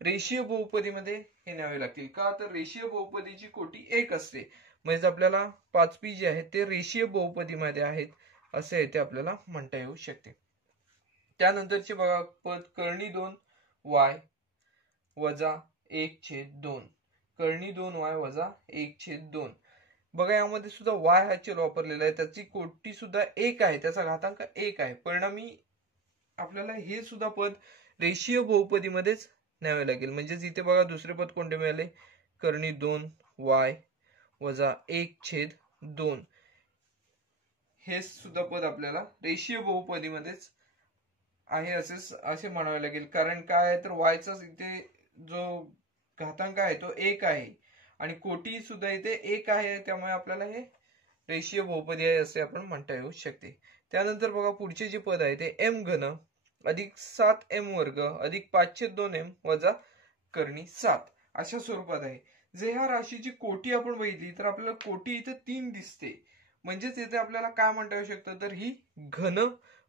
रेषीय बहुपदीमध्ये हे न्यावे लागतील. का तर रेषीय बहुपदीची कोटी 1 असते. म्हणजे आपल्याला 5p जे आहेत ते रेषीय बहुपदीमध्ये आहेत असे येथे आपल्याला म्हणता येऊ शकते. त्यानंतरचे बघा पद करणी 2y वजा 1/2. करणी 2y वजा 1/2. बघा यामध्ये सुद्धा y हा चल वापरलेला आहे. त्याची कोटी सुद्धा 1 आहे. त्याचा घातांक 1 आहे. परिणामी आपल्याला हे सुद्धा पद रेषीय बहुपदीमध्येच न्यावे लागेल. म्हणजेच इथे बघा दुसरे पद कोणते मिळाले करणी 2y वजा 1/2. हे सुद्धा पद आपल्याला रेषीय बहुपदीमध्येच आहे असे म्हणावे लागेल. कारण काय आहे तर वायचा इथे जो घातांक आहे तो 1 आहे आणि कोटी सुद्धा इथे 1 आहे. त्यामुळे आपल्याला हे रेषीय बहुपदी आहे असे आपण म्हणता येऊ शकते. त्यानंतर बघा पुढचे जे पद आहे ते m घन अधिक 7m वर्ग अधिक 5/2m वजा करणी 7 अशा स्वरूपात आहे. जे ह्या राशीची कोटी आपण बघितली तर आपल्याला कोटी इथे 3 दिसते. म्हणजेच इथे आपल्याला काय म्हणता येऊ शकतं तर ही घन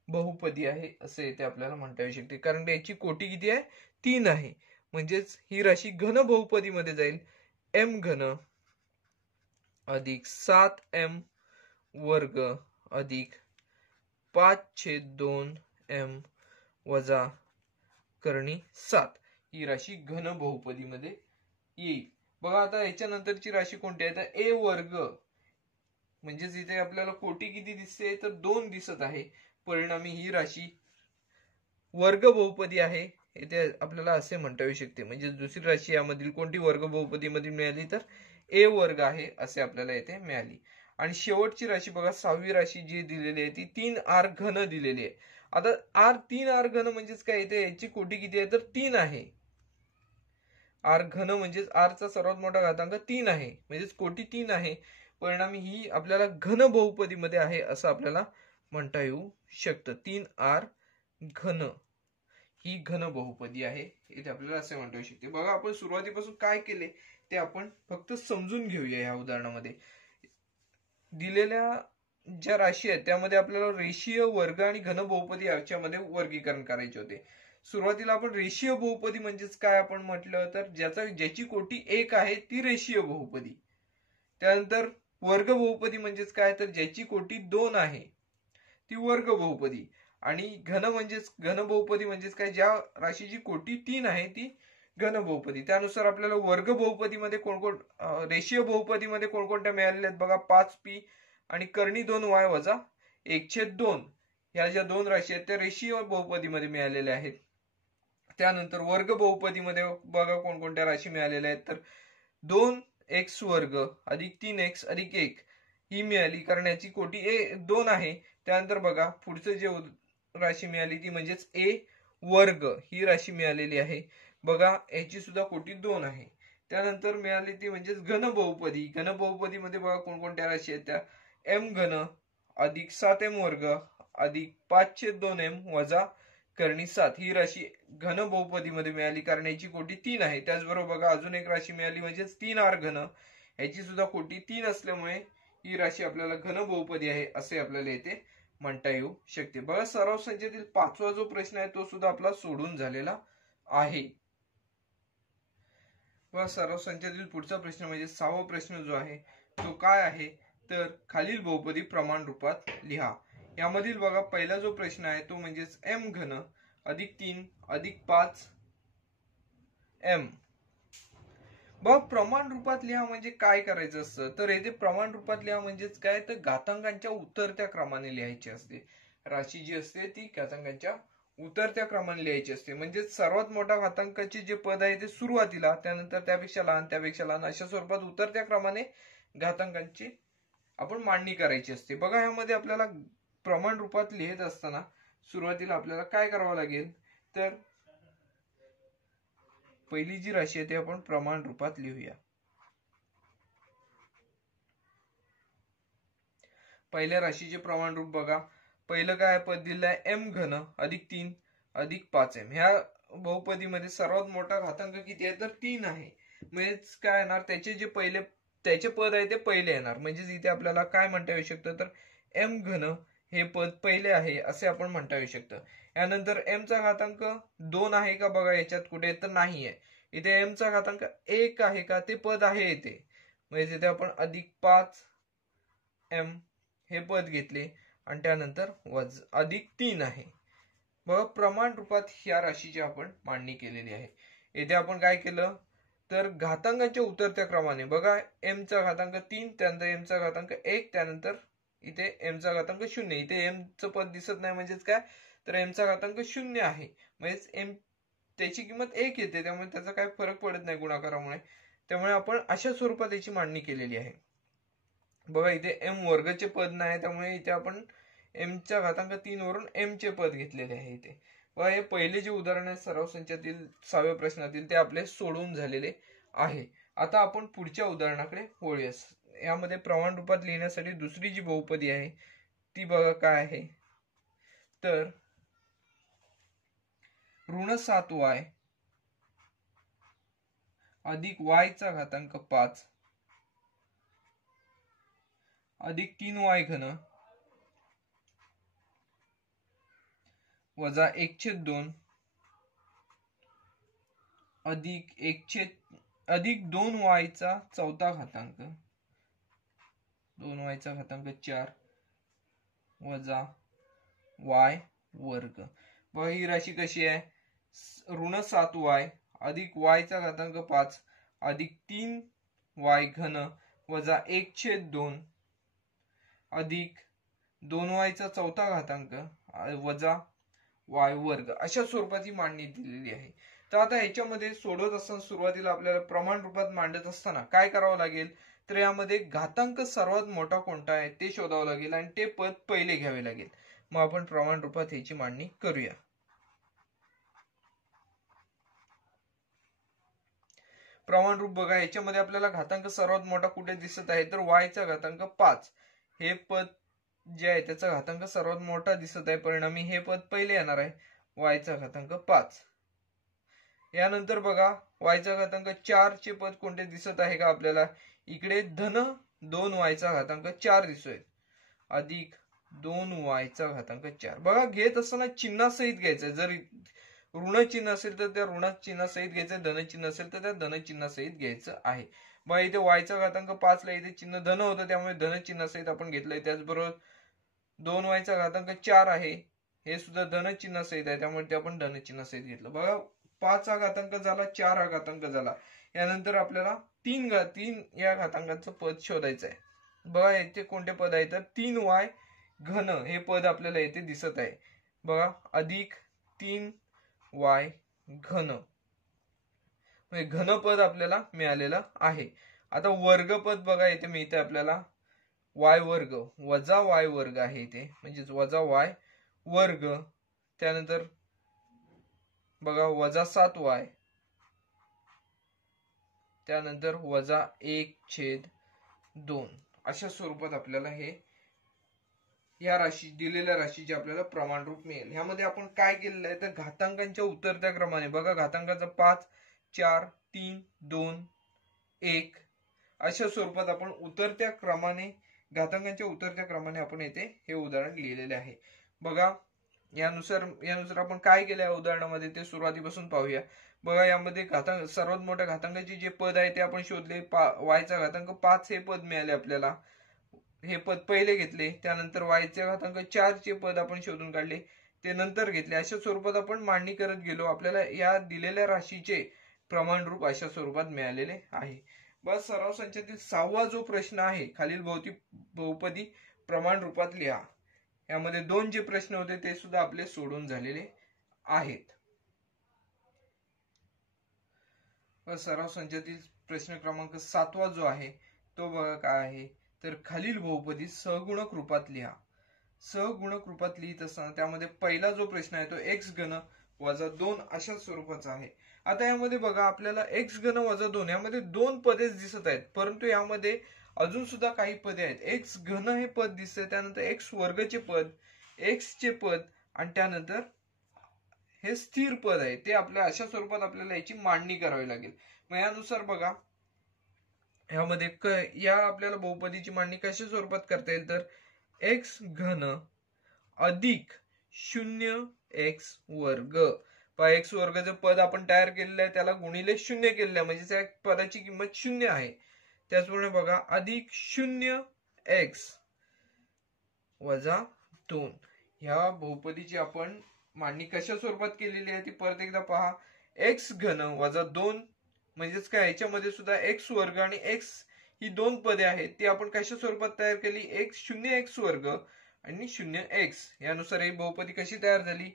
बहुपदी आहे असे इथे आपल्याला म्हणता येऊ शकते. कारण याची कोटी किती आहे 3 आहे. म्हणजेच ही राशी घन बहुपदीमध्ये जाईल. m घन अधिक 7m वर्ग अधिक 5/2m वजा करणी 7 ही राशी घन बहुपदीमध्ये येईल. बघा आता याच्यानंतरची राशी कोणती आहे तर a वर्ग. म्हणजेच इथे आपल्याला कोटी किती दिसते तर 2 दिसत आहे. परिणामी ही राशी वर्ग बहुपदी आहे इथे आपल्याला असे म्हणता येऊ शकते. म्हणजे दुसरी राशी यामधील कोणती वर्ग बहुपदीमध्ये मिळाली तर a वर्ग आहे असे आपल्याला इथे मिळाली. आणि शेवटची राशी बघा 6वी राशी जी दिलेली आहे ती 3r घन दिलेली आहे. आता 3r घन म्हणजेच काय इथे याची कोटी किती आहे तर 3 आहे. r घन म्हणजेच r चा सर्वात मोठा घातांक 3 आहे. म्हणजेच कोटी 3 आहे. परिणामी ही आपल्याला घन बहुपदीमध्ये आहे असं आपल्याला म्हणता येऊ शकतं. 3r घन ही घन बहुपदी आहे इथे आपल्याला असे म्हणता येऊ शकते. बघा आपण सुरुवातीपासून काय केले ते आपण फक्त समजून घेऊया या उदाहरणामध्ये. दिलेल्या ज्या राशी आहेत त्यामध्ये आपल्याला रेषीय, वर्ग आणि घन बहुपदी याच्यामध्ये वर्गीकरण करायचे होते. सुरुवातीला आपण रेषीय बहुपदी म्हणजेच काय आपण म्हटलं तर ज्याची कोटी 1 आहे ती रेषीय बहुपदी. त्यानंतर वर्ग बहुपदी म्हणजेच काय तर ज्याची कोटी 2 आहे ती वर्ग बहुपदी. आणि घन बहुपदी म्हणजेच काय ज्या राशीची कोटी 3 आहे ती घन बहुपदी. त्यानुसार आपल्याला वर्ग बहुपदीमध्ये रेषीय बहुपदीमध्ये कोणकोणत्या मिळालेल्या आहेत बघा, 5p आणि कर्णी 2y वजा 1/2 ह्या ज्या दोन राशी आहेत त्या रेषीय बहुपदीमध्ये मिळालेल्या आहेत. त्यानंतर वर्ग बहुपदीमध्ये बघा कोणकोणत्या राशी मिळालेल्या आहेत तर 2x वर्ग अधिक 3x अधिक 1 ही मिळाली, कारण याची कोटी 2 आहे. त्यानंतर बघा पुढचं जे राशी मिळाली ती म्हणजेच a वर्ग ही राशी मिळालेली आहे. बघा याची सुद्धा कोटी 2 आहे. त्यानंतर मिळाली ती म्हणजेच घन बहुपदी. घन बहुपदीमध्ये बघा कोणकोणत्या राशी आहेत त्या m घन अधिक 7m वर्ग अधिक 5/2m वजा कर्णी 7 ही राशी घन बहुपदीमध्ये मिळाली, कारण याची कोटी 3 आहे. त्याचबरोबर बघा अजून एक राशी मिळाली म्हणजेच 3r घन, याची सुद्धा कोटी 3 असल्यामुळे ही राशी आपल्याला घन बहुपदी आहे असे आपल्याला येथे म्हणता येऊ शकते. बघा सराव संख्येतील 5वा जो प्रश्न आहे तो सुद्धा आपला सोडून झालेला आहे. बघा सराव संख्येतील पुढचा प्रश्न म्हणजे 6वा प्रश्न जो आहे तो काय आहे तर खालील बहुपदी प्रमाण रूपात लिहा. यामधील बघा पहिला जो प्रश्न आहे तो म्हणजेच m घन अधिक 3 अधिक 5m. बघ प्रमाण रूपात लिहा म्हणजे काय करायचं असतं तर येथे प्रमाण रूपात लिहा म्हणजेच काय तर घातांकांच्या उतरत्या क्रमाने लिहायची असते. राशी जी असते ती घातांकांच्या उतरत्या क्रमाने लिहायची असते. म्हणजे सर्वात मोठा घातांकाचे जे पद आहे ते सुरुवातीला, त्यानंतर त्यापेक्षा लहान अशा स्वरूपात उतरत्या क्रमाने घातांकांची आपण मांडणी करायची असते. बघा ह्यामध्ये आपल्याला प्रमाण रूपात लिहित असताना सुरुवातीला आपल्याला काय करावं लागेल तर पहिली जी राशी आहे ती आपण प्रमाण रूपात लिहूया. पहिल्या राशीचे प्रमाण रूप बघा, पहिलं काय पद दिलं आहे m घन अधिक 3 अधिक 5m. ह्या बहुपदीमध्ये सर्वात मोठा घातांक किती आहे तर 3 आहे. म्हणजेच काय येणार त्याचे पद आहे ते पहिले येणार. म्हणजे इथे आपल्याला काय म्हणता येऊ शकतं तर m घन हे पद पहिले आहे असे आपण म्हणता येऊ शकतं. यानंतर m चा घातांक 2 आहे का बघा याच्यात कुठे तर नाही आहे. इथे m चा घातांक 1 आहे का ते पद आहे इथे. म्हणजे इथे आपण अधिक 5m हे पद घेतले आणि त्यानंतर अधिक 3 आहे. बघा प्रमाण रूपात ह्या राशीची आपण मांडणी केलेली आहे. येथे आपण काय केलं तर घातांकांच्या उतरत्या क्रमाने बघा m चा घातांक 3, त्यानंतर m चा घातांक 1, त्यानंतर इथे m चा घातांक 0. इथे m चं पद दिसत नाही म्हणजेच काय तर m चा घातांक 0 आहे. म्हणजेच m त्याची किंमत 1 येते, त्यामुळे त्याचा काय फरक पडत नाही गुणाकारामुळे. त्यामुळे आपण अशा स्वरूपात याची मांडणी केलेली आहे. बघा इथे m वर्गचे पद नाही, त्यामुळे इथे आपण m च्या घातांक 3 वरून m चे पद घेतलेले आहे इथे. बघा हे पहिले जे उदाहरण आहे सराव संचातील 6व्या प्रश्नातील ते आपले सोडून झालेले आहे. आता आपण पुढच्या उदाहरणाकडे वळूया. यामध्ये प्रमाण रूपात लिहिण्यासाठी दुसरी जी बहुपदी आहे ती बघा काय आहे तर ऋण 7y अधिक y चा घातांक 5 अधिक 3y घन वजा 1/2 अधिक 2y चा चौथा घातांक 2y चा घातांक 4 वजा y वर्ग. बघा ही राशी कशी आहे ऋण 7y अधिक y चा घातांक 5 अधिक 3y घन वजा 1/2 अधिक 2y चा चौथा घातांक वजा y वर्ग अशा स्वरूपाची मांडणी दिलेली आहे. तर आता ह्याच्यामध्ये सोडवत असताना सुरुवातीला आपल्याला प्रमाण रूपात मांडत असताना काय करावं लागेल तर यामध्ये घातांक सर्वात मोठा कोणता आहे ते शोधावं लागेल आणि ते पद पहिले घ्यावे लागेल. मग आपण प्रमाण रूपात ह्याची मांडणी करूया. प्रमाण रूप बघा याच्यामध्ये आपल्याला घातांक सर्वात मोठा कुठे दिसत आहे तर y चा घातांक 5 हे पद जे आहे त्याचा घातांक सर्वात मोठा दिसत आहे. परिणामी हे पद पहिले येणार आहे y चा घातांक 5. यानंतर बघा y चा घातांक 4 चे पद कोणते दिसत आहे का आपल्याला इकडे धन 2y चा घातांक 4 दिसतोय, अधिक 2y चा घातांक 4. बघा घेत असताना चिन्हासहित घ्यायचं. जर ऋण चिन्ह असेल तर त्या ऋण चिन्हासहित घ्यायचं, धन चिन्ह असेल तर त्या धन चिन्हासहित घ्यायचं आहे. बघा इथे y चा घातांक 5 ला इथे चिन्ह धन होतं, त्यामुळे धन चिन्हासहित आपण घेतलंय. त्याचबरोबर 2y चा घातांक 4 आहे, हे सुद्धा धन चिन्हासहित आहे, त्यामुळे ते आपण धन चिन्हासहित घेतलं. बघा 5 हा घातांक झाला, 4 हा घातांक झाला. यानंतर आपल्याला 3 या घातांकाचं पद शोधायचं आहे. बघा येथे कोणते पद आहे तर 3y घन हे पद आपल्याला येथे दिसत आहे. बघा अधिक 3y घन, घनपद आपल्याला मिळालेलं आहे. आता वर्गपद बघा येथे मिळते आपल्याला y वर्ग वजा y वर्ग आहे इथे, म्हणजेच वजा y वर्ग. त्यानंतर बघा वजा 7y, त्यानंतर वजा 1/2. अशा स्वरूपात आपल्याला हे या राशी दिलेल्या राशीचे आपल्याला प्रमाण रूप मिळेल. ह्यामध्ये आपण काय केलेलं आहे तर घातांकांच्या उतरत्या क्रमाने, बघा घातांकाचा 5, 4, 3, 2, 1 अशा स्वरूपात आपण उतरत्या क्रमाने, घातांकांच्या उतरत्या क्रमाने आपण येथे हे उदाहरण लिहिलेले आहे. बघा यानुसार आपण काय केलं या उदाहरणामध्ये ते सुरुवातीपासून पाहूया. बघा यामध्ये सर्वात मोठ्या घातांकाचे जे पद आहे ते आपण शोधले. y चा घातांक 5 हे पद मिळाले आपल्याला, हे पद पहिले घेतले. त्यानंतर y चा घातांक 4 चे पद आपण शोधून काढले, ते नंतर घेतले. अशा स्वरूपात आपण मांडणी करत गेलो. आपल्याला या दिलेल्या राशीचे प्रमाण रूप अशा स्वरूपात मिळालेले आहे. बस सराव संचातील 6वा जो प्रश्न आहे, खालील बहुपदी प्रमाण रूपात लिहा. यामध्ये 2 जे प्रश्न होते ते सुद्धा आपले सोडून झालेले आहेत. सराव संचातील प्रश्न क्रमांक 7वा जो आहे तो बघा काय आहे तर खालील बहुपदी सहगुणक रूपात लिहा. सहगुणक रूपात लिहित असताना त्यामध्ये पहिला जो प्रश्न आहे तो x घन वजा 2 अशा स्वरूपाचा आहे. आता यामध्ये बघा आपल्याला x घन वजा 2 यामध्ये 2 पदेच दिसत आहेत, परंतु यामध्ये अजून सुद्धा काही पदे आहेत. x घन हे पद दिसते, त्यानंतर x वर्गचे पद, x चे पद आणि त्यानंतर हे स्थिर पद आहे. ते आपल्या अशा स्वरूपात आपल्याला याची मांडणी करावी लागेल. मग यानुसार बघा यामध्ये या आपल्याला बहुपदीची मांडणी कशा स्वरूपात करता येईल तर x घन अधिक 0x वर्ग. x वर्गचं पद आपण तयार केलेलं आहे, त्याला गुणिले 0 केलेलं आहे, म्हणजे त्या पदाची किंमत 0 आहे. त्याचप्रमाणे बघा अधिक 0x वजा 2. ह्या बहुपदीची आपण मांडणी कशा स्वरूपात केलेली आहे ती परत एकदा पहा. x घन वजा 2 म्हणजेच काय, याच्यामध्ये सुद्धा x वर्ग आणि x ही 2 पदे आहेत, ती आपण कशा स्वरूपात तयार केली, 0x वर्ग आणि 0x. यानुसार ही बहुपदी कशी तयार झाली,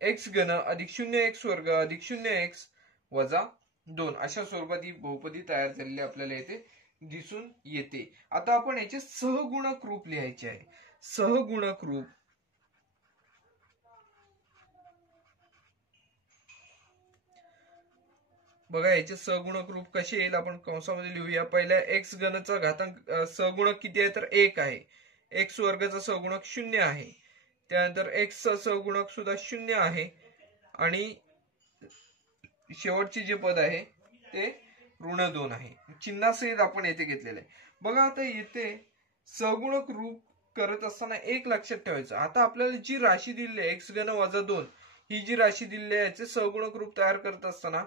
x घन अधिक 0x वर्ग अधिक 0x वजा 2 अशा स्वरूपात ही बहुपदी तयार झालेली आपल्याला येथे दिसून येते. आता आपण याचे सहगुणक रूप लिहायचे आहे. सहगुणक रूप बघा याचे सहगुणक रूप कसे येईल आपण कंसामध्ये लिहूया. पहिल्या x घनचा घातांक सहगुणक किती आहे तर 1 आहे. x वर्गाचा सहगुणक 0 आहे. त्यानंतर x चा सहगुणक सुद्धा 0 आहे आणि शेवटचे जे पद आहे ते ऋण 2 आहे. चिन्हासहित आपण येथे घेतलेले आहे. बघा आता येथे सहगुणक रूप करत असताना एक लक्षात ठेवायचं. आता आपल्याला जी राशी दिलेली आहे x घन वजा 2 ही जी राशी दिलेली आहे याचे सहगुणक रूप तयार करत असताना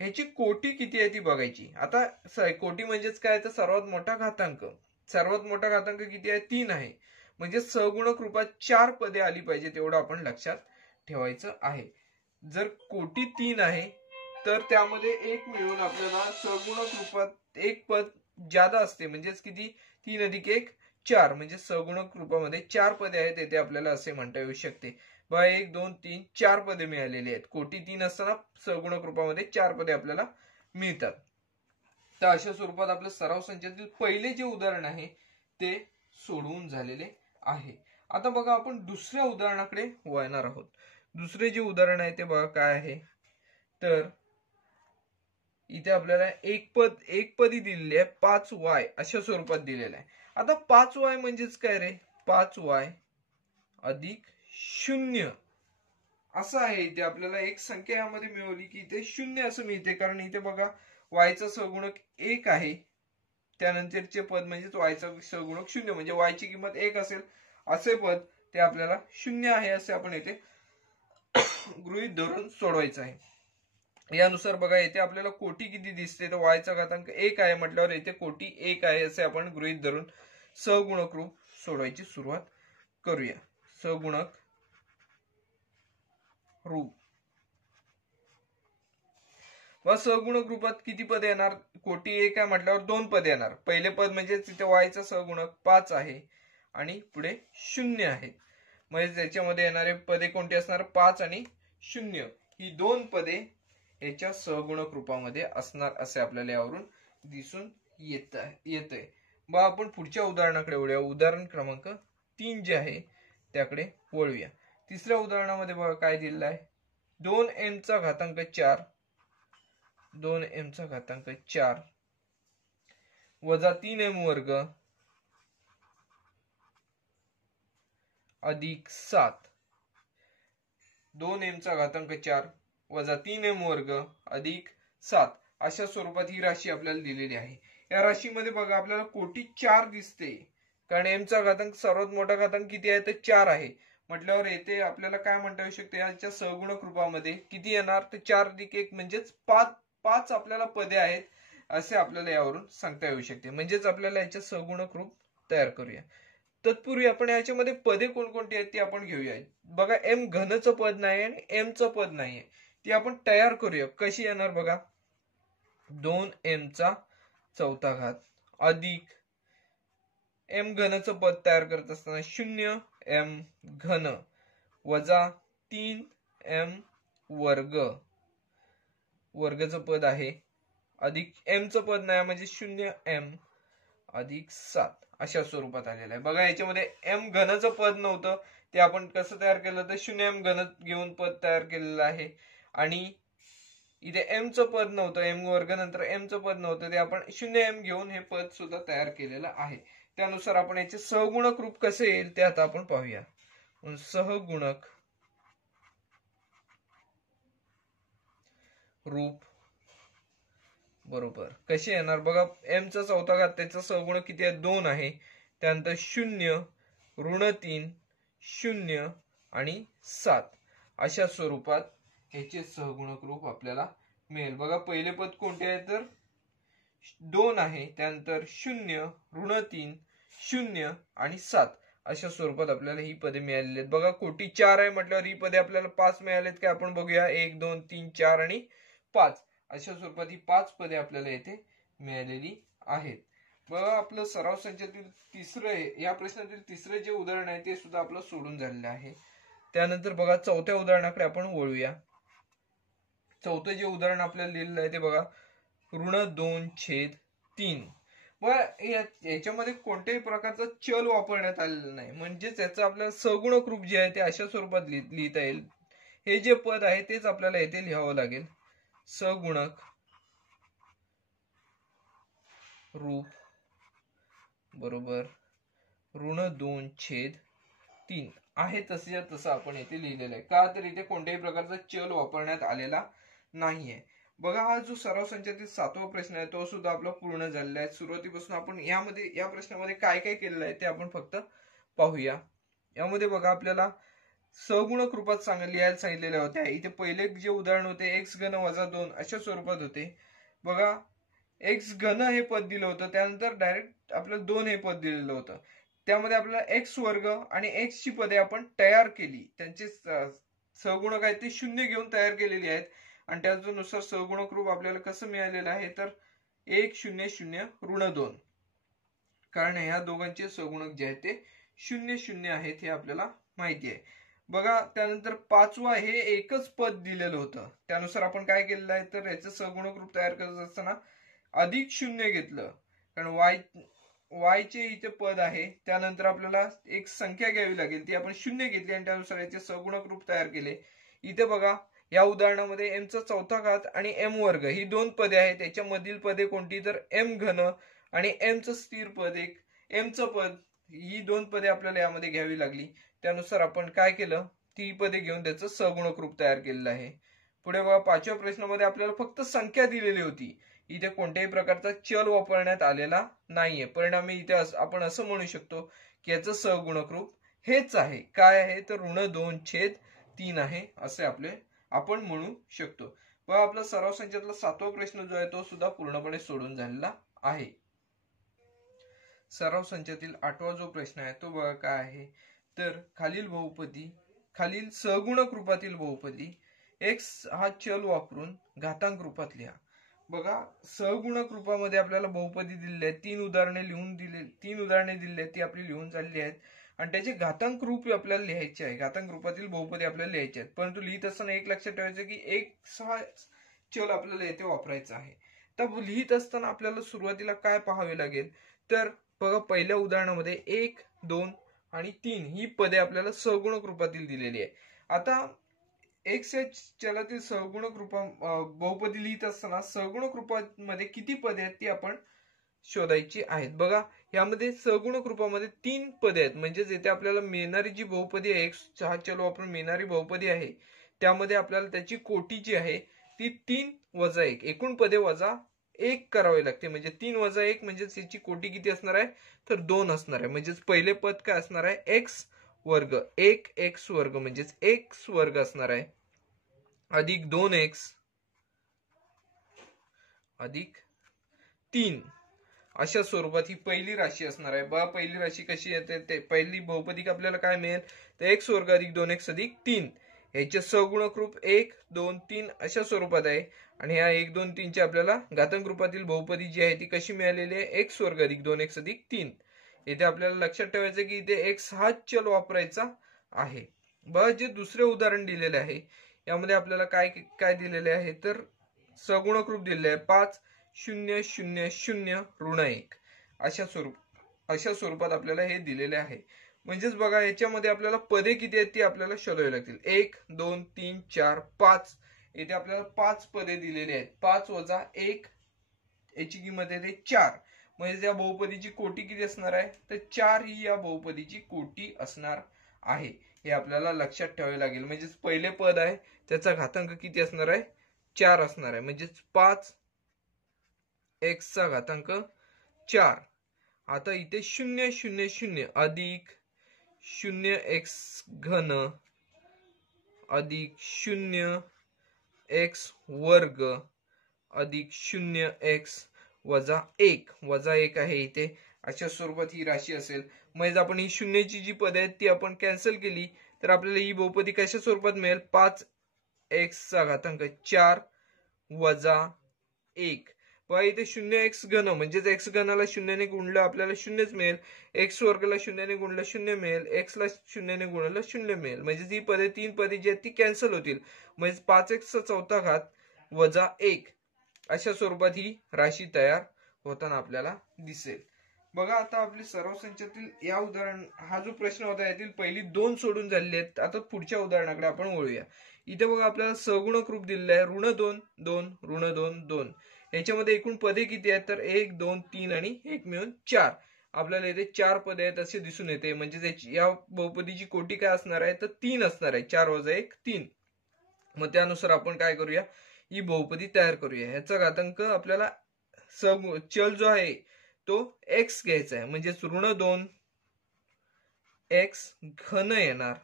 ह्याची कोटी किती आहे ती बघायची. आता कोटी म्हणजेच काय तर सर्वात मोठा घातांक. सर्वात मोठा घातांक किती आहे 3 आहे. म्हणजे सहगुणक रूपात 4 पदे आली पाहिजे तेवढं आपण लक्षात ठेवायचं आहे. जर कोटी 3 आहे तर त्यामध्ये एक मिळून आपल्याला सहगुणक रूपात एक पद जादा असते, म्हणजेच किती 3 अधिक 1 4, म्हणजे सहगुणक रूपामध्ये 4 पदे आहेत येथे आपल्याला असे म्हणता येऊ शकते. बघा 1 2 3 4 पदे मिळालेली आहेत. कोटी 3 असताना सहगुणक रूपामध्ये 4 पदे आपल्याला मिळतात. तर अशा स्वरूपात आपल्या सराव संचातील पहिले जे उदाहरण आहे ते सोडवून झालेले आहे. आता बघा आपण दुसऱ्या उदाहरणाकडे वळणार आहोत. दुसरे जे उदाहरण आहे ते बघा काय आहे तर इथे आपल्याला एक पदी दिलेली आहे 5y अशा स्वरूपात दिलेलं आहे. आता 5y म्हणजेच काय रे, 5y अधिक 0 असं आहे. इथे आपल्याला एक संख्या यामध्ये मिळवली की इथे 0 असं मिळते, कारण इथे बघा y चा सहगुणक 1 आहे त्यानंतरचे पद म्हणजेच वायचा सहगुणक 0 म्हणजे वायची किंमत 1 असेल असे पद ते आपल्याला 0 आहे असे आपण येथे गृहीत धरून सोडवायचं आहे। यानुसार बघा येथे आपल्याला कोटी किती दिसते तर वायचा घातांक 1 आहे म्हटल्यावर येथे कोटी 1 आहे असे आपण गृहीत धरून सहगुणक रूप सोडवायची सुरुवात करूया। सहगुणक रूप व सहगुणक रूपात किती पदे येणार कोटी 1 आहे म्हटल्यावर 2 पदे येणार। पहिले पद म्हणजे तिथे वायचा सहगुणक 5 आहे आणि पुढे 0 आहे म्हणजे त्याच्यामध्ये येणारे पदे कोणते असणार 5 आणि 0 ही 2 पदे याच्या सहगुणक रूपामध्ये असणार असे आपल्याला यावरून दिसून येतंय। बघा आपण पुढच्या उदाहरणाकडे वळूया। उदाहरण क्रमांक 3 जे आहे त्याकडे वळूया। तिसऱ्या उदाहरणामध्ये बघा काय दिलेलं आहे 2m चा घातांक 4 2m चा घातांक 4 वजा 3m वर्ग अधिक 7 2m चा घातांक 4 वजा 3m वर्ग अधिक 7 अशा स्वरूपात ही राशी आपल्याला दिलेली आहे। या राशीमध्ये बघा आपल्याला कोटी 4 दिसते कारण m चा घातांक सर्वात मोठा घातांक किती आहे तर 4 आहे म्हटल्यावर येथे आपल्याला काय म्हणता येऊ शकते याच्या सहगुणक रूपामध्ये किती येणार तर 4 अधिक 1 म्हणजेच 5 आपल्याला पदे आहेत असे आपल्याला यावरून सांगता येऊ शकते। म्हणजेच आपल्याला याच्या सहगुणक रूप तयार करूया। तत्पूर्वी आपण याच्यामध्ये पदे कोणकोणती आहेत ती आपण घेऊया। बघा m घनचं पद नाही आणि m चं पद नाहीये ती आपण तयार करूया। कशी येणार बघा 2m चा चौथा घात अधिक m घनचं पद तयार करत असताना 0m घन वजा 3m वर्ग वर्गचं पद आहे अधिक m चं पद नाही म्हणजे 0m अधिक 7 अशा स्वरूपात आलेलं आहे। बघा याच्यामध्ये m घनचं पद नव्हतं ते आपण कसं तयार केलं तर 0m घन घेऊन पद तयार केलेलं आहे आणि इथे m चं पद नव्हतं m वर्ग नंतर m चं पद नव्हतं ते आपण 0m घेऊन हे पद सुद्धा तयार केलेलं आहे। त्यानुसार आपण याचे सहगुणक रूप कसे येईल ते आता आपण पाहूया। सहगुणक रूप बरोबर कसे येणार बघा m चा चौथा घात त्याचा सहगुणक किती आहे 2 आहे त्यानंतर 0 ऋण 3 0 आणि 7 अशा स्वरूपात ह्याचे सहगुणक रूप आपल्याला मिळेल। बघा पहिले पद कोणते आहे तर 2 आहे त्यानंतर 0 ऋण 3 0 आणि 7 अशा स्वरूपात आपल्याला ही पदे मिळालेली आहेत। बघा कोटी 4 आहे म्हटल्यावर ही पदे आपल्याला 5 मिळालेत का आपण बघूया 1 2 3 4 आणि 5 अशा स्वरूपात ही 5 पदे आपल्याला येथे मिळालेली आहेत। बघा आपलं सराव संचातील तिसरं या प्रश्नातील तिसरे जे उदाहरण आहे ते सुद्धा आपलं सोडून झालेलं आहे। त्यानंतर बघा चौथ्या उदाहरणाकडे आपण वळूया। चौथं जे उदाहरण आपल्याला लिहिलेलं आहे ते बघा ऋण 2/3 बघा याच्यामध्ये कोणत्याही प्रकारचा चल वापरण्यात आलेला नाही म्हणजेच याचं आपल्याला सहगुणक रूप जे आहे ते अशा स्वरूपात लिहिता येईल। हे जे पद आहे तेच आपल्याला येथे लिहावं लागेल। सहगुणक रूप बरोबर ऋण 2/3 आहे तसे तसं आपण येथे लिहिलेलं आहे का तर इथे कोणत्याही प्रकारचा चल वापरण्यात आलेला नाहीये। बघा हा जो सराव संचातील 7वा प्रश्न आहे तो सुद्धा आपला पूर्ण झालेला आहे। सुरुवातीपासून आपण या प्रश्नामध्ये काय काय केलेलं आहे ते आपण फक्त पाहूया। यामध्ये बघा आपल्याला सहगुणक रूपात लिहायला सांगितलेल्या होत्या। इथे पहिले जे उदाहरण होते x घन वजा 2 अशा स्वरूपात होते। बघा x घन हे पद दिलं होतं त्यानंतर डायरेक्ट आपल्याला 2 हे पद दिलेलं होतं त्यामध्ये आपल्याला x वर्ग आणि x ची पदे आपण तयार केली त्यांचे सहगुणक आहेत ते 0 घेऊन तयार केलेली आहेत आणि त्यानुसार सहगुणक रूप आपल्याला कसं मिळालेलं आहे तर 1 0 0 ऋण 2 कारण ह्या दोघांचे सहगुणक जे आहेत ते 0 0 आहेत हे आपल्याला माहिती आहे। बघा त्यानंतर 5वा हे एकच पद दिलेलं होतं त्यानुसार आपण काय केलेलं आहे तर याचं सहगुणक रूप तयार करत असताना अधिक 0 घेतलं कारण y चे इथे पद आहे त्यानंतर आपल्याला एक संख्या घ्यावी लागेल ती आपण 0 घेतली आणि त्यानुसार याचे सहगुणक रूप तयार केले। इथे बघा या उदाहरणामध्ये m चा चौथा घात आणि m वर्ग ही 2 पदे आहेत त्याच्यामधील पदे कोणती तर m घन आणि m चं स्थिर पद एक m चं पद ही 2 पदे आपल्याला यामध्ये घ्यावी लागली। त्यानुसार आपण काय केलं ती पदे घेऊन त्याचं सहगुणक रूप तयार केलेलं आहे। पुढे बघा 5व्या प्रश्नामध्ये आपल्याला फक्त संख्या दिलेली होती इथे कोणत्याही प्रकारचा चल वापरण्यात आलेला नाहीये. परिणामी इथे आपण असं म्हणू शकतो की याचं सहगुणक रूप हेच आहे. काय आहे तर ऋण 2/3 आहे असे आपण म्हणू शकतो. व आपला सराव संचातला 7वा प्रश्न जो आहे तो सुद्धा पूर्णपणे सोडून झालेला आहे. सराव संचातील 8वा जो प्रश्न आहे तो बघा काय आहे तर खालील सहगुणक रूपातील बहुपदी x हा चल वापरून घातांक रूपात लिहा. बघा सहगुणक रूपामध्ये आपल्याला बहुपदी दिलेली आहेत. 3 उदाहरणे दिलेली आहेत ती आपली लिहून झालेली आहेत आणि त्याचे घातांक रूप आपल्याला लिहायचे आहे. घातांक रूपातील बहुपदी आपल्याला लिहायचे आहेत. परंतु लिहित असताना एक लक्षात ठेवायचं की x हा चल आपल्याला येथे वापरायचा आहे. तर लिहित असताना आपल्याला सुरुवातीला काय पाहावे लागेल तर बघा पहिल्या उदाहरणामध्ये 1, 2 आणि 3 ही पदे आपल्याला सहगुणक रूपातील दिलेली आहे. आता x या चलातील सहगुणक बहुपदी लिहित असताना सहगुणक रूपामध्ये किती पदे आहेत ती आपण शोधायची आहेत. बघा यामध्ये सहगुणक रूपामध्ये 3 पदे आहेत. म्हणजेच येथे आपल्याला मिळणारी जी बहुपदी आहे x हा चल वापरून मिळणारी बहुपदी आहे त्यामध्ये आपल्याला त्याची कोटी जी आहे ती 3 वजा 1 एकूण पदे वजा 1 करावे लागते. म्हणजे 3 वजा 1 म्हणजेच याची कोटी किती असणार आहे तर 2 असणार आहे. म्हणजेच पहिले पद काय असणार आहे x वर्ग 1x वर्ग म्हणजेच x वर्ग असणार आहे अधिक 2x अधिक 3 अशा स्वरूपात ही पहिली राशी असणार आहे. बघा पहिली राशी कशी येते ते पहिली बहुपदी आपल्याला काय मिळेल तर x वर्ग अधिक 2x अधिक 3 याचे सहगुणक रूप 1, 2, 3 अशा स्वरूपात आहे. आणि ह्या 1, 2, 3 ची आपल्याला घातांक रूपातील बहुपदी जी आहे ती कशी मिळालेली आहे x वर्ग अधिक 2x अधिक 3. इथे आपल्याला लक्षात ठेवायचं की इथे x हा चल वापरायचा आहे. बघा जे दुसरे उदाहरण दिलेले आहे यामध्ये आपल्याला काय दिलेले आहे तर सहगुणक रूप दिलेले आहे 5, 0, 0, 0, ऋण 1 अशा स्वरूपात आपल्याला हे दिलेले आहे. म्हणजेच बघा याच्यामध्ये आपल्याला पदे किती आहेत ती आपल्याला शोधावी लागतील. 1, 2, 3, 4, 5 येथे आपल्याला 5 पदे दिलेली आहेत. 5 वजा 1 याची किंमत येते 4. म्हणजे या बहुपदीची कोटी किती असणार आहे तर 4 ही या बहुपदीची कोटी असणार आहे. हे आपल्याला लक्षात ठेवावे लागेल. म्हणजेच पहिले पद आहे त्याचा घातांक किती असणार आहे 4 असणार आहे. म्हणजेच 5 x चा घातांक 4. आता इथे 0, 0, 0 अधिक 0x घन अधिक 0x वर्ग अधिक 0x वजा 1 वजा 1 आहे इथे. अशा स्वरूपात ही राशी असेल. म्हणजे आपण ही शून्याची जी पदे आहेत ती आपण कॅन्सल केली तर आपल्याला ही बहुपदी कशा स्वरूपात मिळेल 5x चा घातांक 4 वजा 1. पहा इथे 0x घन म्हणजेच x घनाला 0 ने गुणलं आपल्याला 0च मिळेल. x वर्गला 0 ने गुणलं 0 मिळेल. x ला 0 ने गुणलं 0 मिळेल. म्हणजे ही पदे 3 पदे जी आहेत ती कॅन्सल होतील. म्हणजे 5x चा चौथा घात वजा 1 अशा स्वरूपात ही राशी तयार होताना आपल्याला दिसेल. बघा आता आपली सराव संचातील या उदाहरण हा जो प्रश्न होता यातील पहिली 2 सोडून झालेली आहेत. आता पुढच्या उदाहरणाकडे आपण वळूया. इथे बघा आपल्याला सहगुणक रूप दिलेलं आहे ऋण 2, 2, ऋण 2, 2. याच्यामध्ये एकूण पदे किती आहेत तर 1, 2, 3 आणि 1 मिळून 4. आपल्याला इथे 4 पदे आहेत असे दिसून येते. म्हणजे या बहुपदीची कोटी काय असणार आहे तर 3 असणार आहे. 4 वजा 1 3. मग त्यानुसार आपण काय करूया ही बहुपदी तयार करूया. ह्याचा घातांक आपल्याला चल जो आहे तो x घ्यायचा आहे. म्हणजे ऋण 2x घन येणार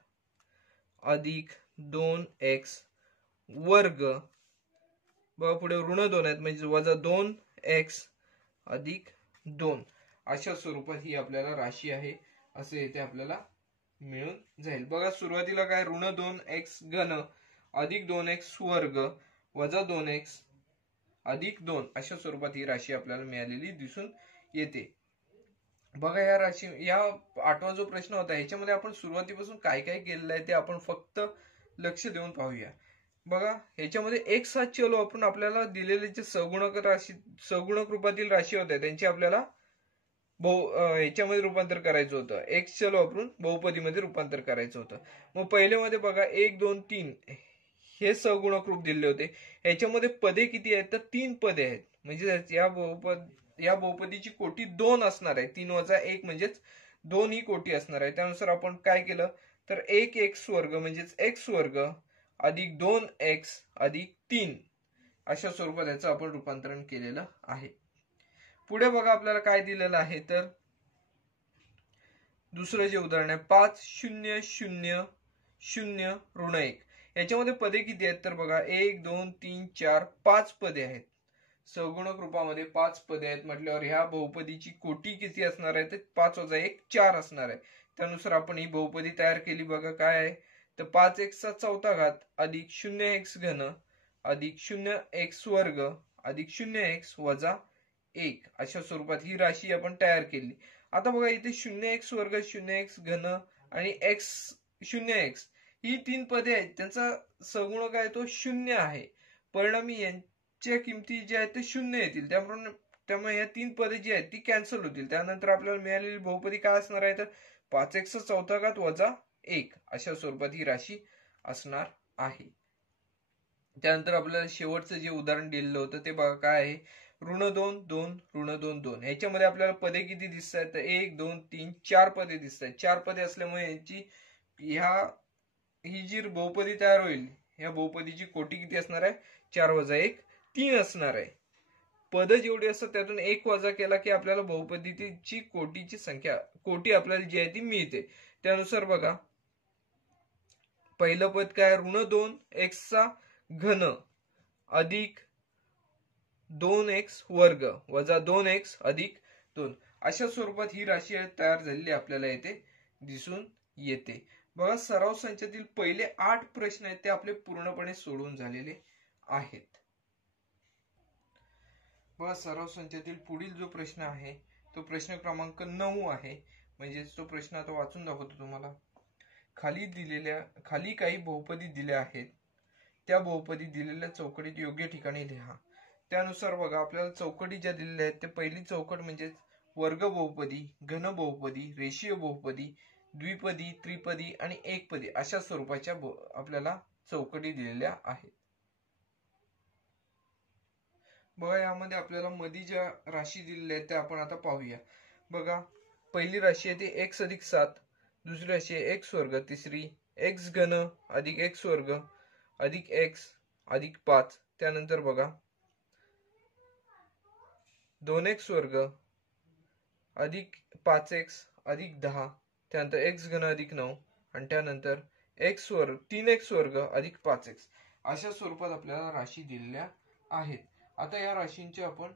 अधिक 2x वर्ग. बघा पुढे ऋण 2 आहेत म्हणजे वजा 2x अधिक 2 अशा स्वरूपात ही आपल्याला राशी आहे असे इथे आपल्याला मिळून जाईल. बघा सुरुवातीला काय ऋण 2x घन अधिक 2x वर्ग वजा 2x अधिक 2 अशा स्वरूपात ही राशी आपल्याला मिळालेली दिसून येते. बघा या 8वा जो प्रश्न होता याच्यामध्ये आपण सुरुवातीपासून काय काय केलेलं आहे ते आपण फक्त लक्ष देऊन पाहूया. बघा ह्याच्यामध्ये x हा चल वापरून आपल्याला दिलेले जे सहगुणक रूपातील राशी होत्या त्यांची आपल्याला ह्याच्यामध्ये रूपांतर करायचं होतं. x चल वापरून बहुपदीमध्ये रूपांतर करायचं होतं. मग पहिले मध्ये बघा 1, 2, 3 हे सहगुणक रूप दिले होते. ह्याच्यामध्ये पदे किती आहेत तर 3 पदे आहेत. म्हणजे या बहुपदीची कोटी 2 असणार आहे. 3 वजा 1 म्हणजेच 2 ही कोटी असणार आहे. त्यानुसार आपण काय केलं तर 1x वर्ग म्हणजेच x वर्ग अधिक 2x अधिक 3 अशा स्वरूपात याचं आपण रूपांतरण केलेलं आहे. पुढे बघा आपल्याला काय दिलेलं आहे, तर दुसरं जे उदाहरण आहे 5,0,0,0 ऋण 1. याच्यामध्ये पदे किती आहेत, तर बघा 1 2 3 4 5 पदे आहेत. सगुणक रूपामध्ये 5 पदे आहेत म्हटल्यावर ह्या बहुपदीची कोटी किती असणार आहे, तर 5 - 1 4 असणार आहे. त्यानुसार आपण ही बहुपदी तयार केली. बघा काय आहे, तर 5x चा चौथा घात अधिक 0x घन अधिक 0x वर्ग अधिक 0x वजा 1 अशा स्वरूपात ही राशी आपण तयार केली. आता बघा इथे 0x वर्ग 0x घन आणि x 0x ही 3 पदे आहेत, त्यांचा सगुणक आहे तो 0 आहे. परिणामी यांच्या किमती ज्या आहेत ते 0 येतील. त्यामुळे या 3 पदे जी आहेत ती कॅन्सल होतील. त्यानंतर आपल्याला मिळालेली बहुपदी काय असणार आहे, तर 5x चा चौथा घात वजा 1 अशा स्वरूपात ही राशी असणार आहे. त्यानंतर आपल्याला शेवटचं जे उदाहरण दिलेलं होतं ते बघा काय आहे, ऋण 2 2 ऋण 2 2. ह्याच्यामध्ये आपल्याला पदे किती दिसत आहेत, तर 1 2 3 4 पदे दिसत आहेत. 4 पदे असल्यामुळे यांची ही जी बहुपदी तयार होईल, ह्या बहुपदीची कोटी किती असणार आहे, 4 वजा 1 3 असणार आहे. पद जेवढी असतात त्यातून 1 वजा केला की आपल्याला बहुपदीची कोटीची संख्या, कोटी आपल्याला जी आहे ती मिळते. त्यानुसार बघा पहिलं पद काय, ऋण 2 x चा घन अधिक 2x वर्ग वजा 2x अधिक 2 अशा स्वरूपात ही राशी तयार झालेली आपल्याला येथे दिसून येते. बघा सराव संचातील पहिले 8 प्रश्न आहेत ते आपले पूर्णपणे सोडवून झालेले आहेत. बघा सराव संचातील पुढील जो प्रश्न आहे तो प्रश्न क्रमांक 9 आहे. म्हणजेच तो प्रश्न आता वाचून दाखवतो तुम्हाला. खाली काही बहुपदी दिल्या आहेत, त्या बहुपदी दिलेल्या चौकटीत योग्य ठिकाणी लिहा. त्यानुसार बघा आपल्याला चौकटी ज्या दिलेल्या आहेत ते पहिली चौकट म्हणजे वर्ग बहुपदी, घन बहुपदी, रेषीय बहुपदी, द्विपदी, त्रिपदी आणि एकपदी अशा स्वरूपाच्या आपल्याला चौकटी दिलेल्या आहेत. बघा यामध्ये आपल्याला मध्ये ज्या राशी दिलेल्या आहेत त्या आपण आता पाहूया. बघा पहिली राशी आहे ती x अधिक 7, दुसरी राशी आहे x वर्ग, तिसरी x घन अधिक x वर्ग अधिक x अधिक 5. त्यानंतर बघा 2x वर्ग अधिक 5x अधिक 10. त्यानंतर x घन अधिक 9 आणि त्यानंतर x वर्ग 3x वर्ग अधिक 5x अशा स्वरूपात आपल्याला राशी दिलेल्या आहेत. आता या राशींचे आपण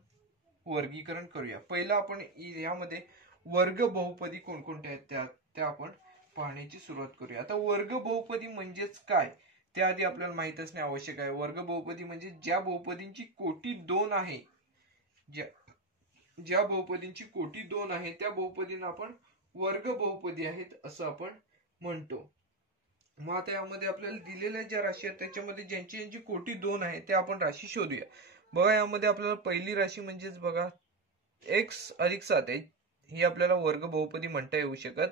वर्गीकरण करूया. पहिला आपण यामध्ये वर्ग बहुपदी कोणकोणत्या आहेत त्या आपण पाहण्याची सुरुवात करूया. आता वर्ग बहुपदी म्हणजेच काय त्याआधी आपल्याला माहित असणे आवश्यक आहे. वर्ग बहुपदी म्हणजे ज्या बहुपदींची कोटी 2 आहे, ज्या बहुपदींची कोटी 2 आहे त्या बहुपदींना आपण वर्ग बहुपदी आहेत असं आपण म्हणतो. मग आता यामध्ये आपल्याला दिलेल्या ज्या राशी आहेत त्याच्यामध्ये ज्यांची कोटी 2 आहे त्या आपण राशी शोधूया. बघा यामध्ये आपल्याला पहिली राशी म्हणजेच बघा x अधिक 7 आहे, ही आपल्याला वर्ग बहुपदी म्हणता येऊ शकत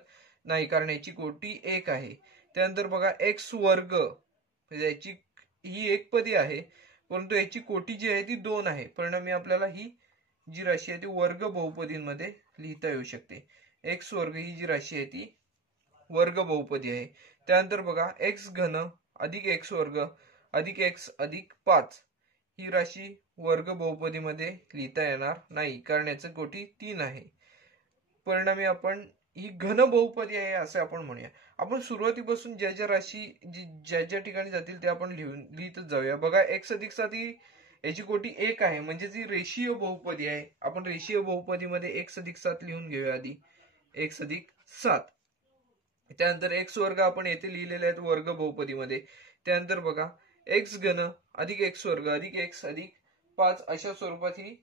नाही कारण याची कोटी 1 आहे. त्यानंतर बघा x वर्ग म्हणजे याची ही एकपदी आहे परंतु याची कोटी जी आहे ती 2 आहे. परिणामी आपल्याला ही जी राशी आहे ती वर्ग बहुपदींमध्ये लिहिता येऊ शकते. x वर्ग ही जी राशी आहे ती वर्ग बहुपदी आहे. त्यानंतर बघा x घन अधिक x वर्ग अधिक x अधिक 5 ही राशी वर्ग बहुपदीमध्ये लिहिता येणार नाही कारण याची कोटी 3 आहे. परिणामी आपण ही घन बहुपदी आहे असे आपण म्हणूया. आपण सुरुवातीपासून ज्या ज्या राशी ज्या ठिकाणी जातील ते आपण लिहितच जाऊया. बघा x अधिक 7 ही याची कोटी 1 आहे म्हणजे ती रेषीय बहुपदी आहे. आपण रेषीय बहुपदीमध्ये x अधिक 7 लिहून घेऊया आधी, x अधिक 7. त्यानंतर x वर्ग आपण येथे लिहिलेले आहेत वर्ग बहुपदीमध्ये. त्यानंतर बघा x घन अधिक x वर्ग अधिक x अधिक 5 अशा स्वरूपात ही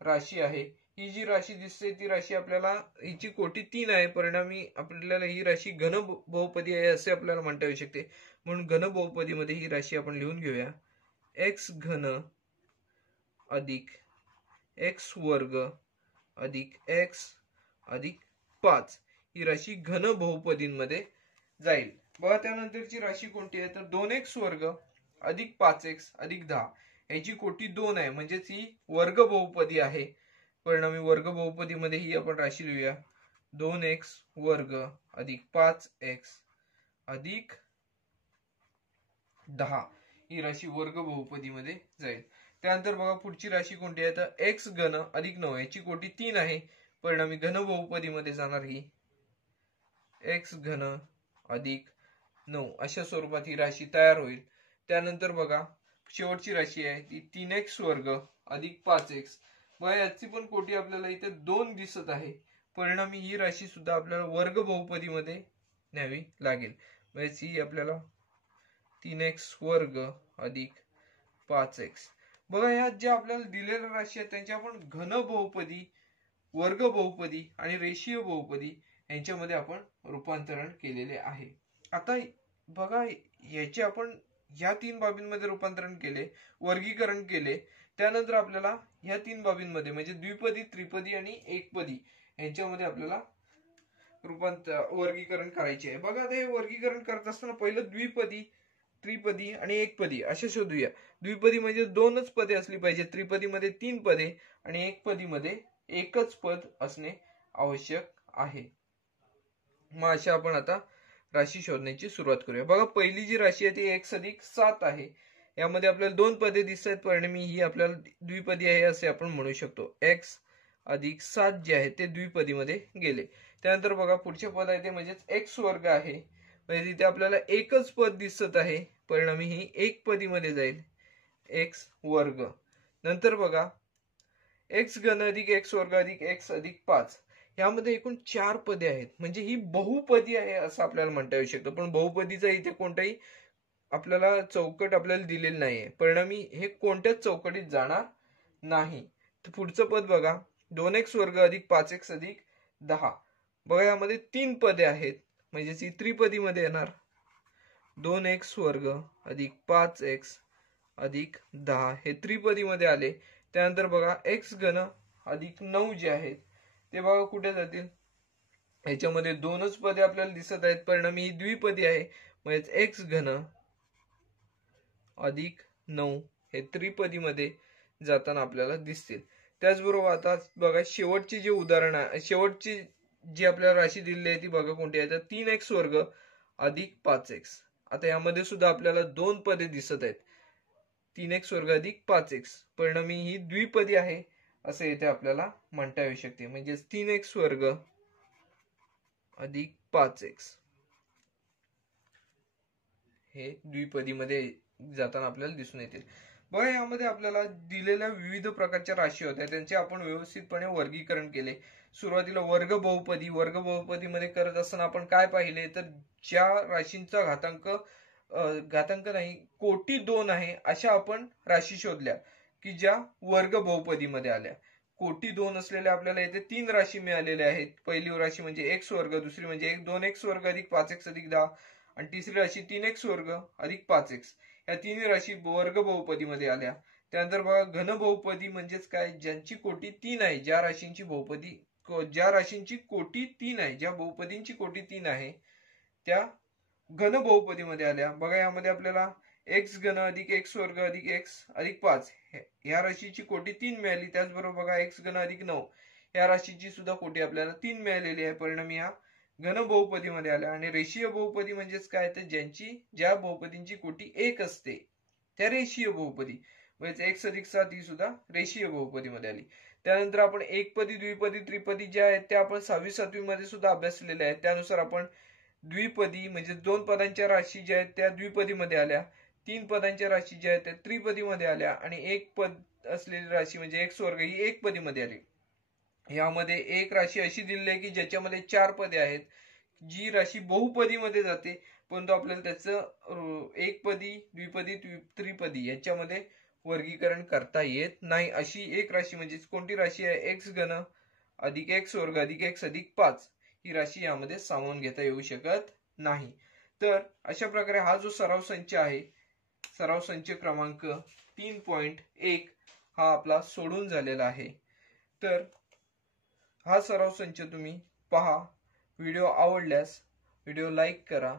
राशी आहे. ही जी राशी दिसते ती राशी आपल्याला हिची कोटी 3 आहे. परिणामी आपल्याला ही राशी घन बहुपदी आहे असे आपल्याला म्हणता येऊ शकते. म्हणून घन बहुपदीमध्ये ही राशी आपण लिहून घेऊया. x घन अधिक x वर्ग अधिक x अधिक 5 ही राशी घन बहुपदींमध्ये जाईल. बघा त्यानंतरची राशी कोणती आहे तर 2x वर्ग अधिक 5x अधिक 10 याची कोटी 2 आहे म्हणजेच ही वर्ग बहुपदी आहे. परिणामी वर्ग बहुपदीमध्ये ही आपण राशी लिहूया 2x वर्ग अधिक 5x अधिक 10 ही राशी वर्ग बहुपदीमध्ये जाईल. त्यानंतर बघा पुढची राशी कोणती आहे, तर एक्स घन अधिक 9 याची कोटी 3 आहे, परिणामी घन बहुपदीमध्ये जाणार ही एक्स घन अधिक 9 अशा स्वरूपात ही राशी तयार होईल. त्यानंतर बघा शेवटची राशी आहे ती 3x वर्ग अधिक 5x. बघा याची पण कोटी आपल्याला इथे 2 दिसत आहे, परिणामी ही राशी सुद्धा आपल्याला वर्ग बहुपदीमध्ये न्यावी लागेल. याची आपल्याला 3x वर्ग अधिक 5x. बघा ह्या ज्या आपल्याला दिलेल्या राशी आहेत त्यांची आपण घन बहुपदी, वर्ग बहुपदी आणि रेषीय बहुपदी यांच्यामध्ये आपण रूपांतरण केलेले आहे. आता बघा याचे आपण ह्या 3 बाबींमध्ये रूपांतरण केले, वर्गीकरण केले. त्यानंतर आपल्याला ह्या 3 बाबींमध्ये म्हणजे द्विपदी, त्रिपदी आणि एकपदी यांच्यामध्ये आपल्याला वर्गीकरण करायचे आहे. बघा आता हे वर्गीकरण करत असताना पहिलं द्विपदी, त्रिपदी आणि एकपदी असे शोधूया. द्विपदी म्हणजे 2च पदे असली पाहिजे, त्रिपदीमध्ये 3 पदे आणि एकपदीमध्ये एकच पद असणे आवश्यक आहे. मग अशा आपण आता राशी शोधण्याची सुरुवात करूया. बघा पहिली जी राशी आहे ती x अधिक 7 आहे. यामध्ये आपल्याला 2 पदे दिसत आहेत, परिणामी ही आपल्याला द्विपदी आहे असे आपण म्हणू शकतो. x अधिक 7 जे आहे ते द्विपदीमध्ये गेले. त्यानंतर बघा पुढचे पद आहे ते म्हणजेच x वर्ग आहे, म्हणजे तिथे आपल्याला एकच पद दिसत आहे, परिणामी ही एकपदीमध्ये जाईल x वर्ग. नंतर बघा x घन अधिक x वर्ग अधिक x अधिक 5. यामध्ये एकूण 4 पदे आहेत, म्हणजे ही बहुपदी आहे असं आपल्याला म्हणता येऊ शकतं. पण बहुपदीचा इथे कोणताही आपल्याला चौकट आपल्याला दिलेली नाहीये, परिणामी हे कोणत्याच चौकटीत जाणार नाही. तर पुढचं पद बघा 2x वर्ग अधिक 5x अधिक 10. बघा यामध्ये 3 पदे आहेत, म्हणजे ती त्रिपदीमध्ये येणार. 2x वर्ग अधिक 5x अधिक 10 हे त्रिपदीमध्ये आले. त्यानंतर बघा x घन अधिक 9 जे आहेत ते बघा कुठे जातील, याच्यामध्ये 2च पदे आपल्याला दिसत आहेत, परिणामी ही द्विपदी आहे, म्हणजे x घन अधिक 9 हे त्रिपदीमध्ये जाताना आपल्याला दिसतील. त्याचबरोबर आता बघा शेवटची जी उदाहरण आहे, शेवटची जी आपल्याला राशी दिलेली आहे ती बघा कोणती आहे, तर 3x वर्ग अधिक 5x. आता यामध्ये सुद्धा आपल्याला 2 पदे दिसत आहेत, 3x वर्ग अधिक 5x, परिणामी ही द्विपदी आहे असे इथे आपल्याला म्हणता येऊ शकते. म्हणजे 3x वर्ग अधिक 5x हे द्विपदीमध्ये जाताना आपल्याला दिसून येतील. बघा यामध्ये आपल्याला दिलेल्या विविध प्रकारच्या राशी होत्या, त्यांचे आपण व्यवस्थितपणे वर्गीकरण केले. सुरुवातीला वर्ग बहुपदीमध्ये करत असताना आपण काय पाहिले, तर ज्या राशींचा घातांक नाही कोटी 2 आहे अशा आपण राशी शोधल्या की ज्या वर्ग बहुपदीमध्ये आल्या. कोटी 2 असलेल्या आपल्याला येथे 3 राशी मिळालेल्या आहेत. पहिली राशी म्हणजे x वर्ग, दुसरी म्हणजे 2x वर्ग अधिक 5x अधिक 10 आणि तिसरी राशी 3x वर्ग अधिक 5x. या तिन्ही राशी वर्ग बहुपदीमध्ये आल्या. त्यानंतर बघा घन बहुपदी म्हणजेच काय, ज्यांची कोटी 3 आहे, ज्या राशींची कोटी 3 आहे, ज्या बहुपदींची कोटी 3 आहे त्या घन बहुपदीमध्ये आल्या. बघा यामध्ये आपल्याला x घन अधिक x वर्ग अधिक x अधिक 5 या राशीची कोटी 3 मिळाली. त्याचबरोबर बघा x घन अधिक 9 या राशीची सुद्धा कोटी आपल्याला 3 मिळालेली आहे, परिणामी या घन बहुपदीमध्ये आल्या. आणि रेषीय बहुपदी म्हणजेच काय, तर ज्या बहुपदींची कोटी 1 असते त्या रेषीय बहुपदी, म्हणजे x अधिक 7 ही सुद्धा रेषीय बहुपदीमध्ये आली. त्यानंतर आपण एकपदी, द्विपदी, त्रिपदी ज्या आहेत त्या आपण 6वी 7वी मध्ये सुद्धा अभ्यासलेल्या आहेत. त्यानुसार आपण द्विपदी म्हणजे 2 पदांच्या राशी ज्या आहेत त्या द्विपदीमध्ये आल्या, 3 पदांच्या राशी ज्या आहेत त्या त्रिपदीमध्ये आल्या आणि 1 पद असलेली राशी म्हणजे x वर्ग ही एकपदीमध्ये आली. यामध्ये एक राशी अशी दिलेली आहे की ज्याच्यामध्ये 4 पदे आहेत, जी राशी बहुपदीमध्ये जाते, परंतु आपल्याला त्याचं एकपदी, द्विपदी, त्रिपदी याच्यामध्ये वर्गीकरण करता येत नाही. अशी एक राशी म्हणजे कोणती राशी आहे, x घन अधिक x वर्ग अधिक x अधिक 5 ही राशी यामध्ये सामावून घेता येऊ शकत नाही. तर अशा प्रकारे हा जो सराव संच आहे, सराव संच क्रमांक 3.1 हा आपला सोडून झालेला आहे. तर हा सराव संच तुम्ही पहा. व्हिडिओ आवडल्यास व्हिडिओ लाईक करा,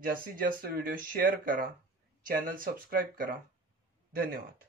जास्तीत जास्त व्हिडिओ शेअर करा, चॅनल सबस्क्राईब करा. धन्यवाद.